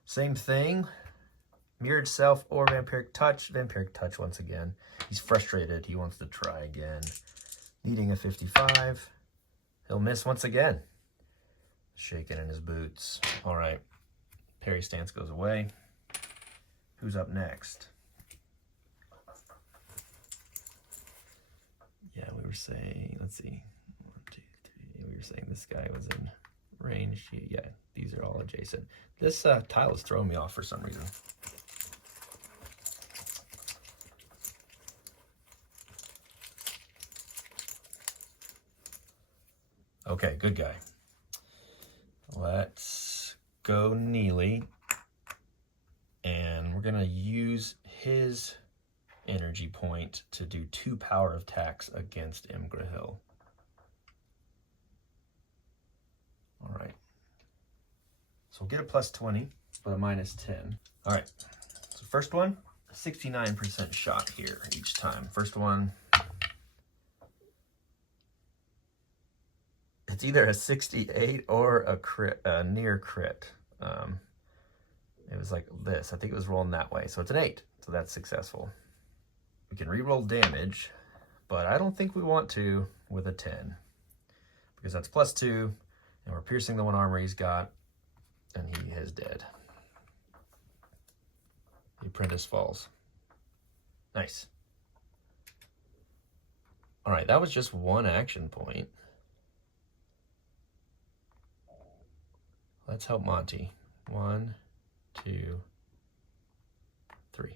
Same thing. Mirrored Self or Vampiric Touch. Vampiric Touch once again. He's frustrated. He wants to try again. Needing a 55. He'll miss once again. Shaking in his boots. All right. Parry stance goes away. Who's up next? Yeah, we were saying, let's see. 1, 2, 3. We were saying this guy was in range. Yeah, these are all adjacent. This tile is throwing me off for some reason. Okay, good guy. Let's go Neely. going to use his energy point to do 2 power attacks against Imgrahil. All right. So we'll get a plus 20, but a minus 10. All right. So first one, 69% shot here each time. First one, it's either a 68 or a crit, a near crit. It was like this. I think it was rolling that way. So it's an 8. So that's successful. We can reroll damage, but I don't think we want to with a 10 because that's plus 2, and we're piercing the 1 armor he's got, and he is dead. The apprentice falls. Nice. All right, that was just 1 action point. Let's help Monty. 1, 2, 3.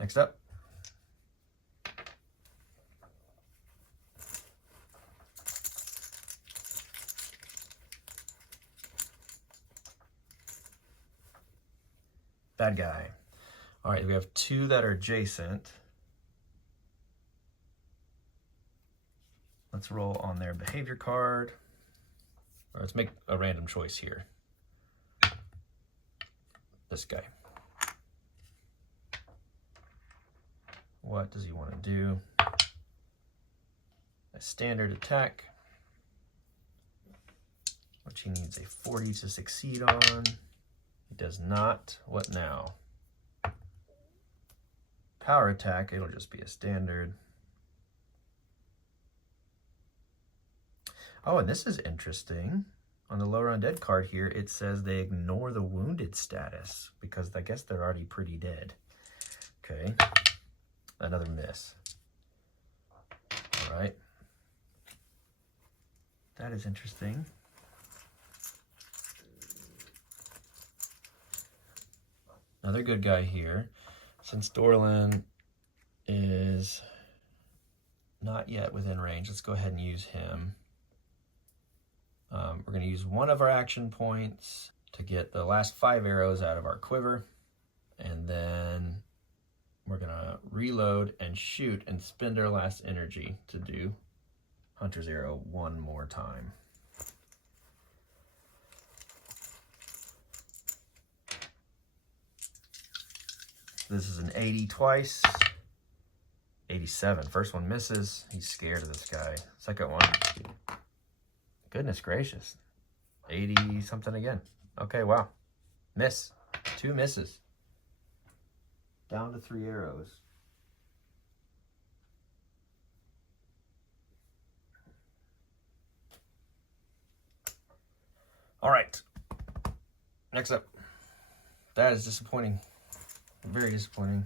Next up. Bad guy. All right, we have 2 that are adjacent. Let's roll on their behavior card. Or let's make a random choice here. This guy. What does he want to do? A standard attack, which he needs a 40 to succeed on. He does not. What now? Power attack, it'll just be a standard. Oh, and this is interesting. On the lower undead card here, it says they ignore the wounded status because I guess they're already pretty dead. Okay. Another miss. All right. That is interesting. Another good guy here. Since Dorlin is not yet within range, let's go ahead and use him. We're going to use 1 of our action points to get the last 5 arrows out of our quiver. And then we're going to reload and shoot and spend our last energy to do Hunter's Arrow 1 more time. This is an 80 twice. 87. First one misses. He's scared of this guy. Second one. Goodness gracious. 80 something again. Okay, wow. Miss. 2 misses. Down to 3 arrows. All right. Next up. That is disappointing. Very disappointing.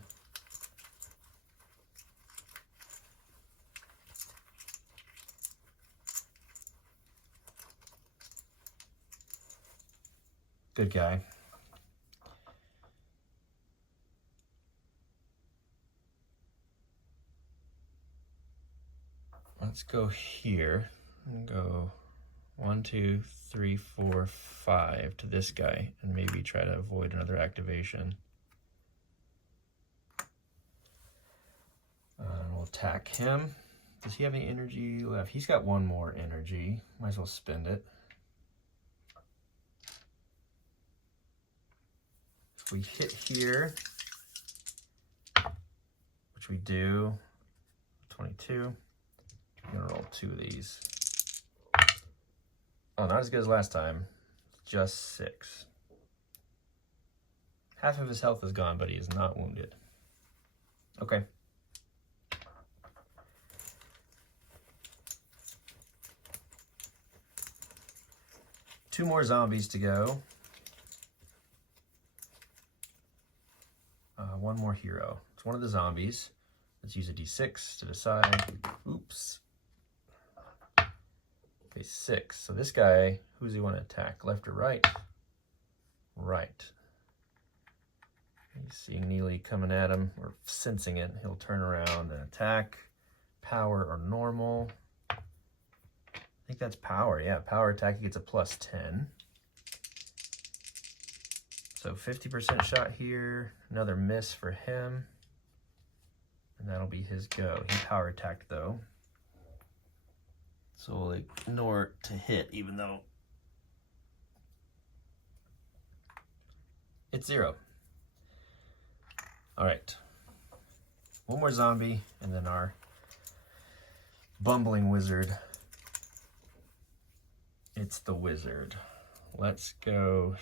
Good guy. Let's go here and go 1, 2, 3, 4, 5 to this guy and maybe try to avoid another activation. We'll attack him. Does he have any energy left? He's got 1 more energy. Might as well spend it. If we hit here, which we do, 22. I'm gonna roll 2 of these. Oh, not as good as last time. Just 6. Half of his health is gone, but he is not wounded. Okay. Two more zombies to go. 1 more hero. It's one of the zombies. Let's use a d6 to decide. Oops. Okay, 6. So this guy, who does he want to attack? Left or right? Right. He's seeing Neely coming at him, or sensing it. He'll turn around and attack. power or normal. I think that's power. Yeah, power attack, he gets a +10. So 50% shot here. Another miss for him. And that'll be his go. He power attacked though. So we'll ignore to hit, even though it's 0. All right. One more zombie, and then our bumbling wizard. It's the wizard. Let's go.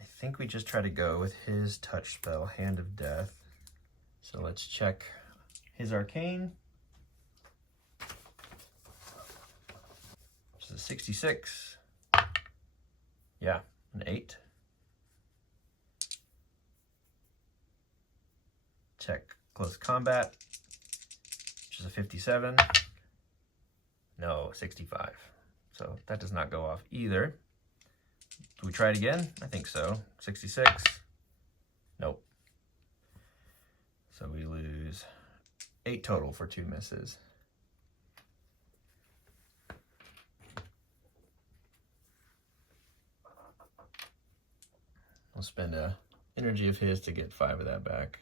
I think we just try to go with his touch spell, Hand of Death. So let's check his arcane. Which is a 66. Yeah, an 8. Check close combat, which is a 57. No, 65. So that does not go off either. Do we try it again? I think so. 66. Nope. So we lose 8 total for 2 misses. We'll spend a energy of his to get 5 of that back.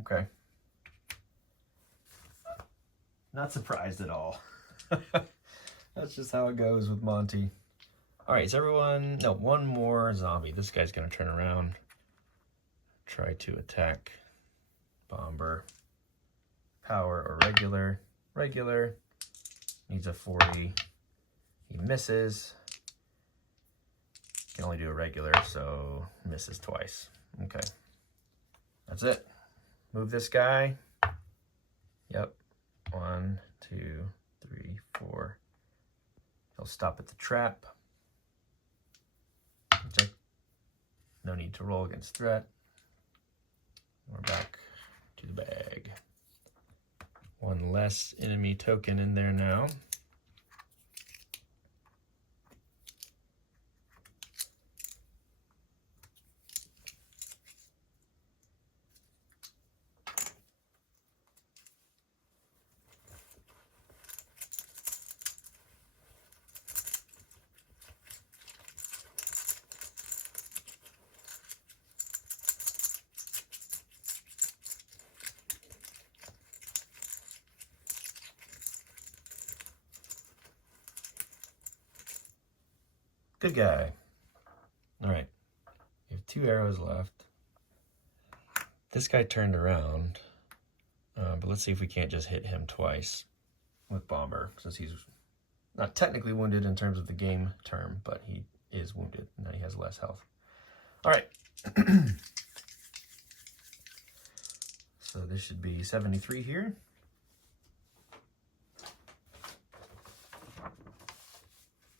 Okay. Not surprised at all. That's just how it goes with Monty. All right, is everyone... No, one more zombie. This guy's going to turn around. Try to attack Bomber. Power or regular. Regular. Needs a 40. He misses. Can only do a regular, so misses twice. Okay. That's it. Move this guy. Yep. 1, 2, 3, 4. He'll stop at the trap. Check. No need to roll against threat. We're back to the bag. One less enemy token in there now. Good guy. All right. We have 2 arrows left. This guy turned around, but let's see if we can't just hit him twice with Bomber, since he's not technically wounded in terms of the game term, but he is wounded, and now he has less health. All right. So this should be 73 here.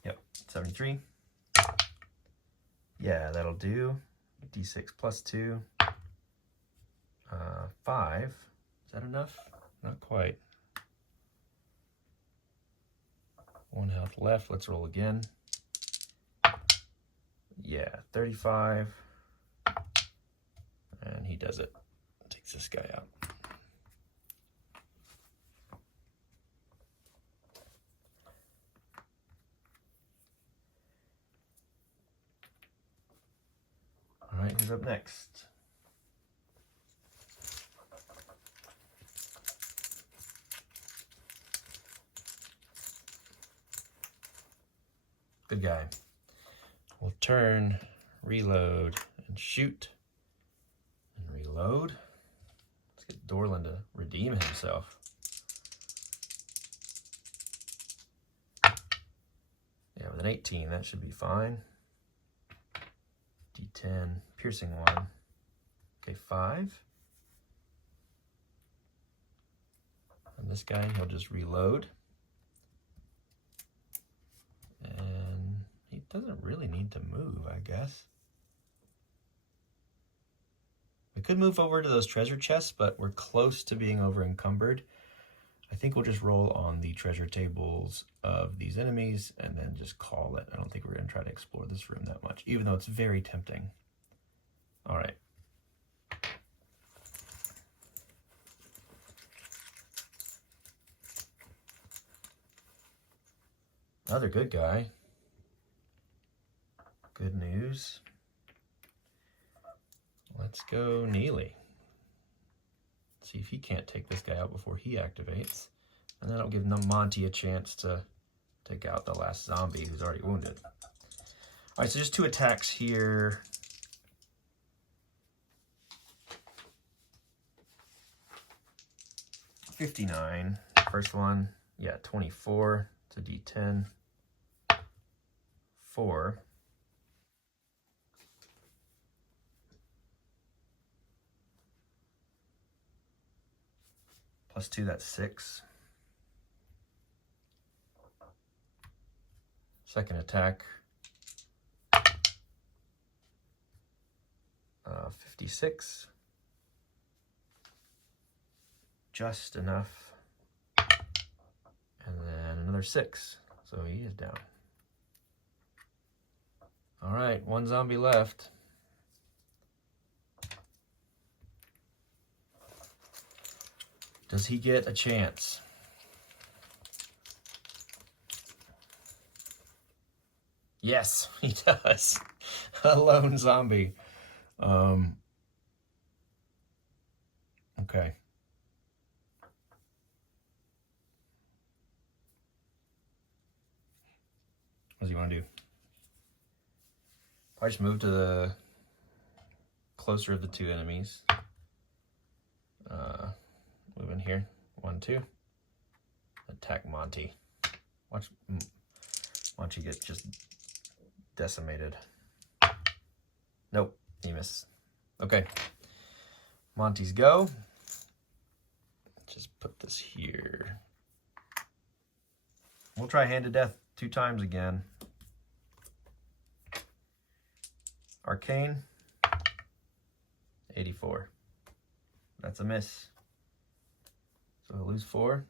Yep, 73. Yeah, that'll do. D6 plus 2. 5. Is that enough? Not quite. 1 health left. Let's roll again. Yeah, 35. And he does it. Takes this guy out. All right, who's up next? Good guy. We'll turn, reload, and shoot. And reload. Let's get Dorland to redeem himself. Yeah, with an 18, that should be fine. D10, piercing 1. Okay, 5. And this guy, he'll just reload. And he doesn't really need to move, I guess. We could move over to those treasure chests, but we're close to being over encumbered. I think we'll just roll on the treasure tables of these enemies and then just call it. I don't think we're going to try to explore this room that much, even though it's very tempting. All right. Another good guy. Good news. Let's go Neely. See if he can't take this guy out before he activates. And that'll give Monty a chance to take out the last zombie who's already wounded. All right, so just 2 attacks here. $59. First one, yeah, 24. It's a D10. 4. Plus 2, that's 6. Second attack. 56. Just enough. And then another 6. So he is down. All right, 1 zombie left. Does he get a chance? Yes, he does. A lone zombie. Okay. What does he want to do? I just move to the closer of the 2 enemies. Move in here. 1, 2. Attack Monty. Watch Monty get just decimated. Nope, he missed. Okay. Monty's go. Just put this here. We'll try Hand to Death 2 times again. Arcane. 84. That's a miss. So he'll lose 4.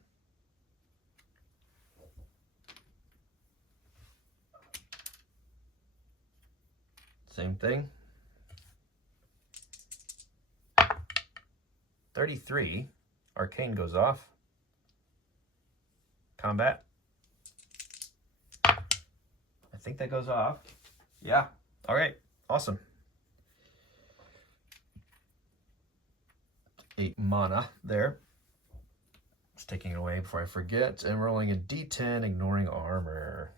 Same thing. 33. Arcane goes off. Combat. I think that goes off. Yeah. All right. Awesome. 8 mana there. Just taking it away before I forget. And rolling a D10, ignoring armor.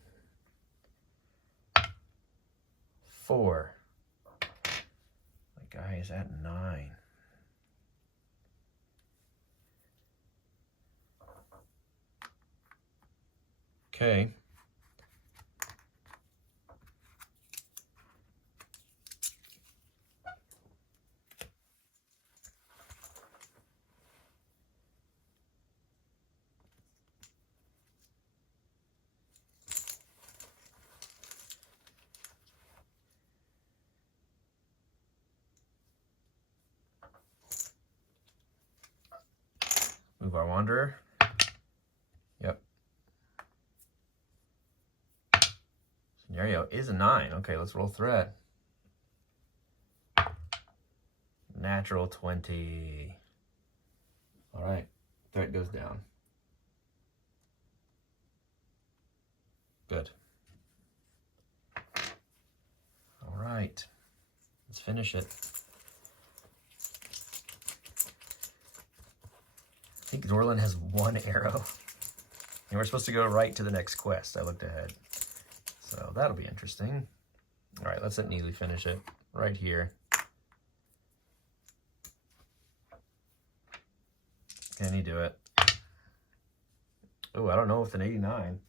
4. The guy is at 9. Okay. Move our Wanderer. Yep. Scenario is a 9. Okay, let's roll threat. Natural 20. All right, threat goes down. Good. All right, let's finish it. I think Dorlin has 1 arrow. And we're supposed to go right to the next quest. I looked ahead. So that'll be interesting. All right, let's let Neely finish it right here. Can he do it? Oh, I don't know if an 89.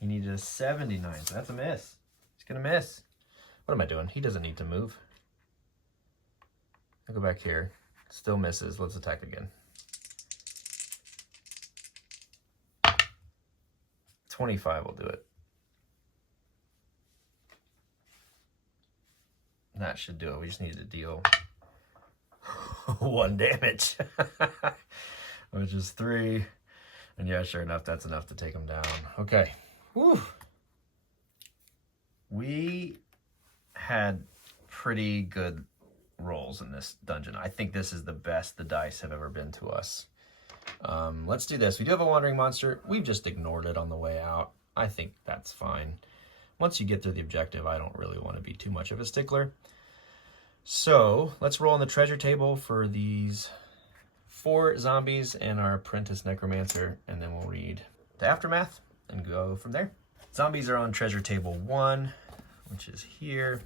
He needed a 79, so that's a miss. He's gonna miss. What am I doing? He doesn't need to move. I'll go back here. Still misses. Let's attack again. 25 will do it. That should do it. We just need to deal 1 damage, which is 3. And yeah, sure enough, that's enough to take him down. Okay. Whew. We had pretty good rolls in this dungeon. I think this is the best the dice have ever been to us. Let's do this. We do have a wandering monster. We've just ignored it on the way out. I think that's fine. Once you get through the objective, I don't really want to be too much of a stickler. So let's roll on the treasure table for these 4 zombies and our apprentice necromancer, and then we'll read the aftermath and go from there. Zombies are on treasure table 1, which is here.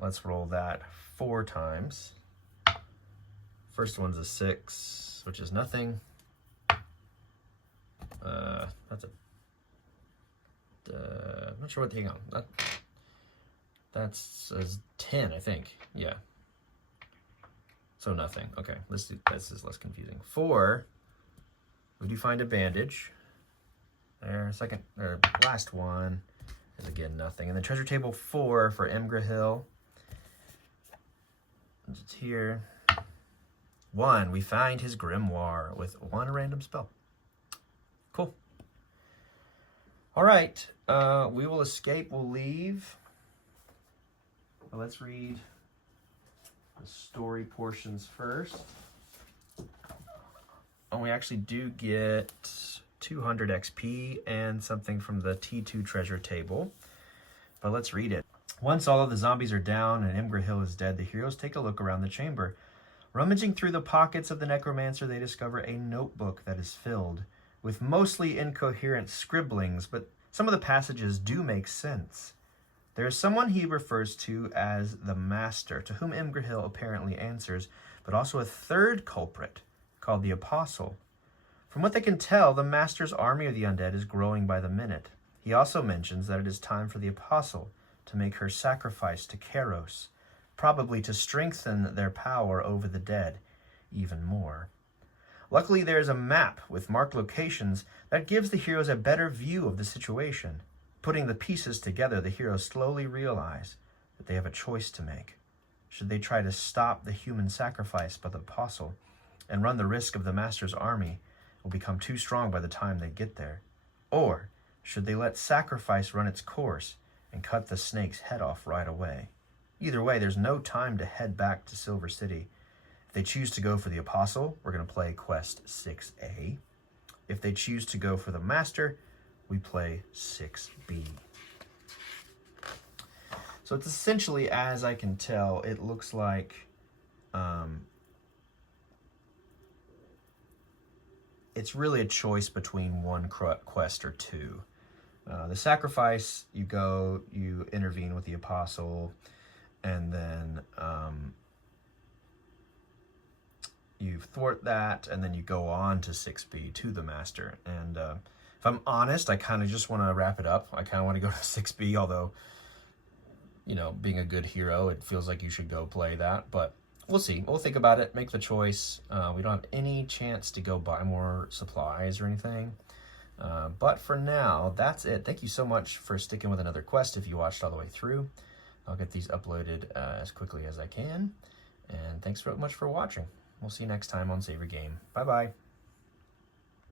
Let's roll that 4 times. First one's a 6, which is nothing. That's a... I'm not sure what, hang on. That's a 10, I think. Yeah. So nothing. Okay, this is less confusing. 4, we do find a bandage. There, last one is again nothing. And then treasure table 4 for Imgrahil. It's here. 1, we find his grimoire with 1 random spell. Cool. All right, we will escape, we'll leave. Well, let's read the story portions first. And we actually do get 200 XP and something from the T2 treasure table. But let's read it. Once all of the zombies are down and Imgrahil is dead, the heroes take a look around the chamber. Rummaging through the pockets of the necromancer, they discover a notebook that is filled with mostly incoherent scribblings, but some of the passages do make sense. There is someone he refers to as the Master, to whom Imgrahil apparently answers, but also a third culprit called the Apostle. From what they can tell, the Master's army of the undead is growing by the minute. He also mentions that it is time for the Apostle to make her sacrifice to Kairos, probably to strengthen their power over the dead even more. Luckily, there is a map with marked locations that gives the heroes a better view of the situation. Putting the pieces together, the heroes slowly realize that they have a choice to make. Should they try to stop the human sacrifice by the Apostle and run the risk of the Master's army will become too strong by the time they get there? Or should they let sacrifice run its course and cut the snake's head off right away? Either way, there's no time to head back to Silver City. If they choose to go for the Apostle, we're going to play Quest 6A. If they choose to go for the Master, we play 6B. So it's essentially, as I can tell, it looks like it's really a choice between one quest or 2. The sacrifice, you intervene with the Apostle, and then you thwart that, and then you go on to 6B, to the Master. And if I'm honest, I kind of just want to wrap it up. I kind of want to go to 6B, although, you know, being a good hero, it feels like you should go play that. But we'll see. We'll think about it, make the choice. We don't have any chance to go buy more supplies or anything. But for now, that's it. Thank you so much for sticking with another quest if you watched all the way through. I'll get these uploaded as quickly as I can. And thanks so much for watching. We'll see you next time on Save Your Game. Bye-bye.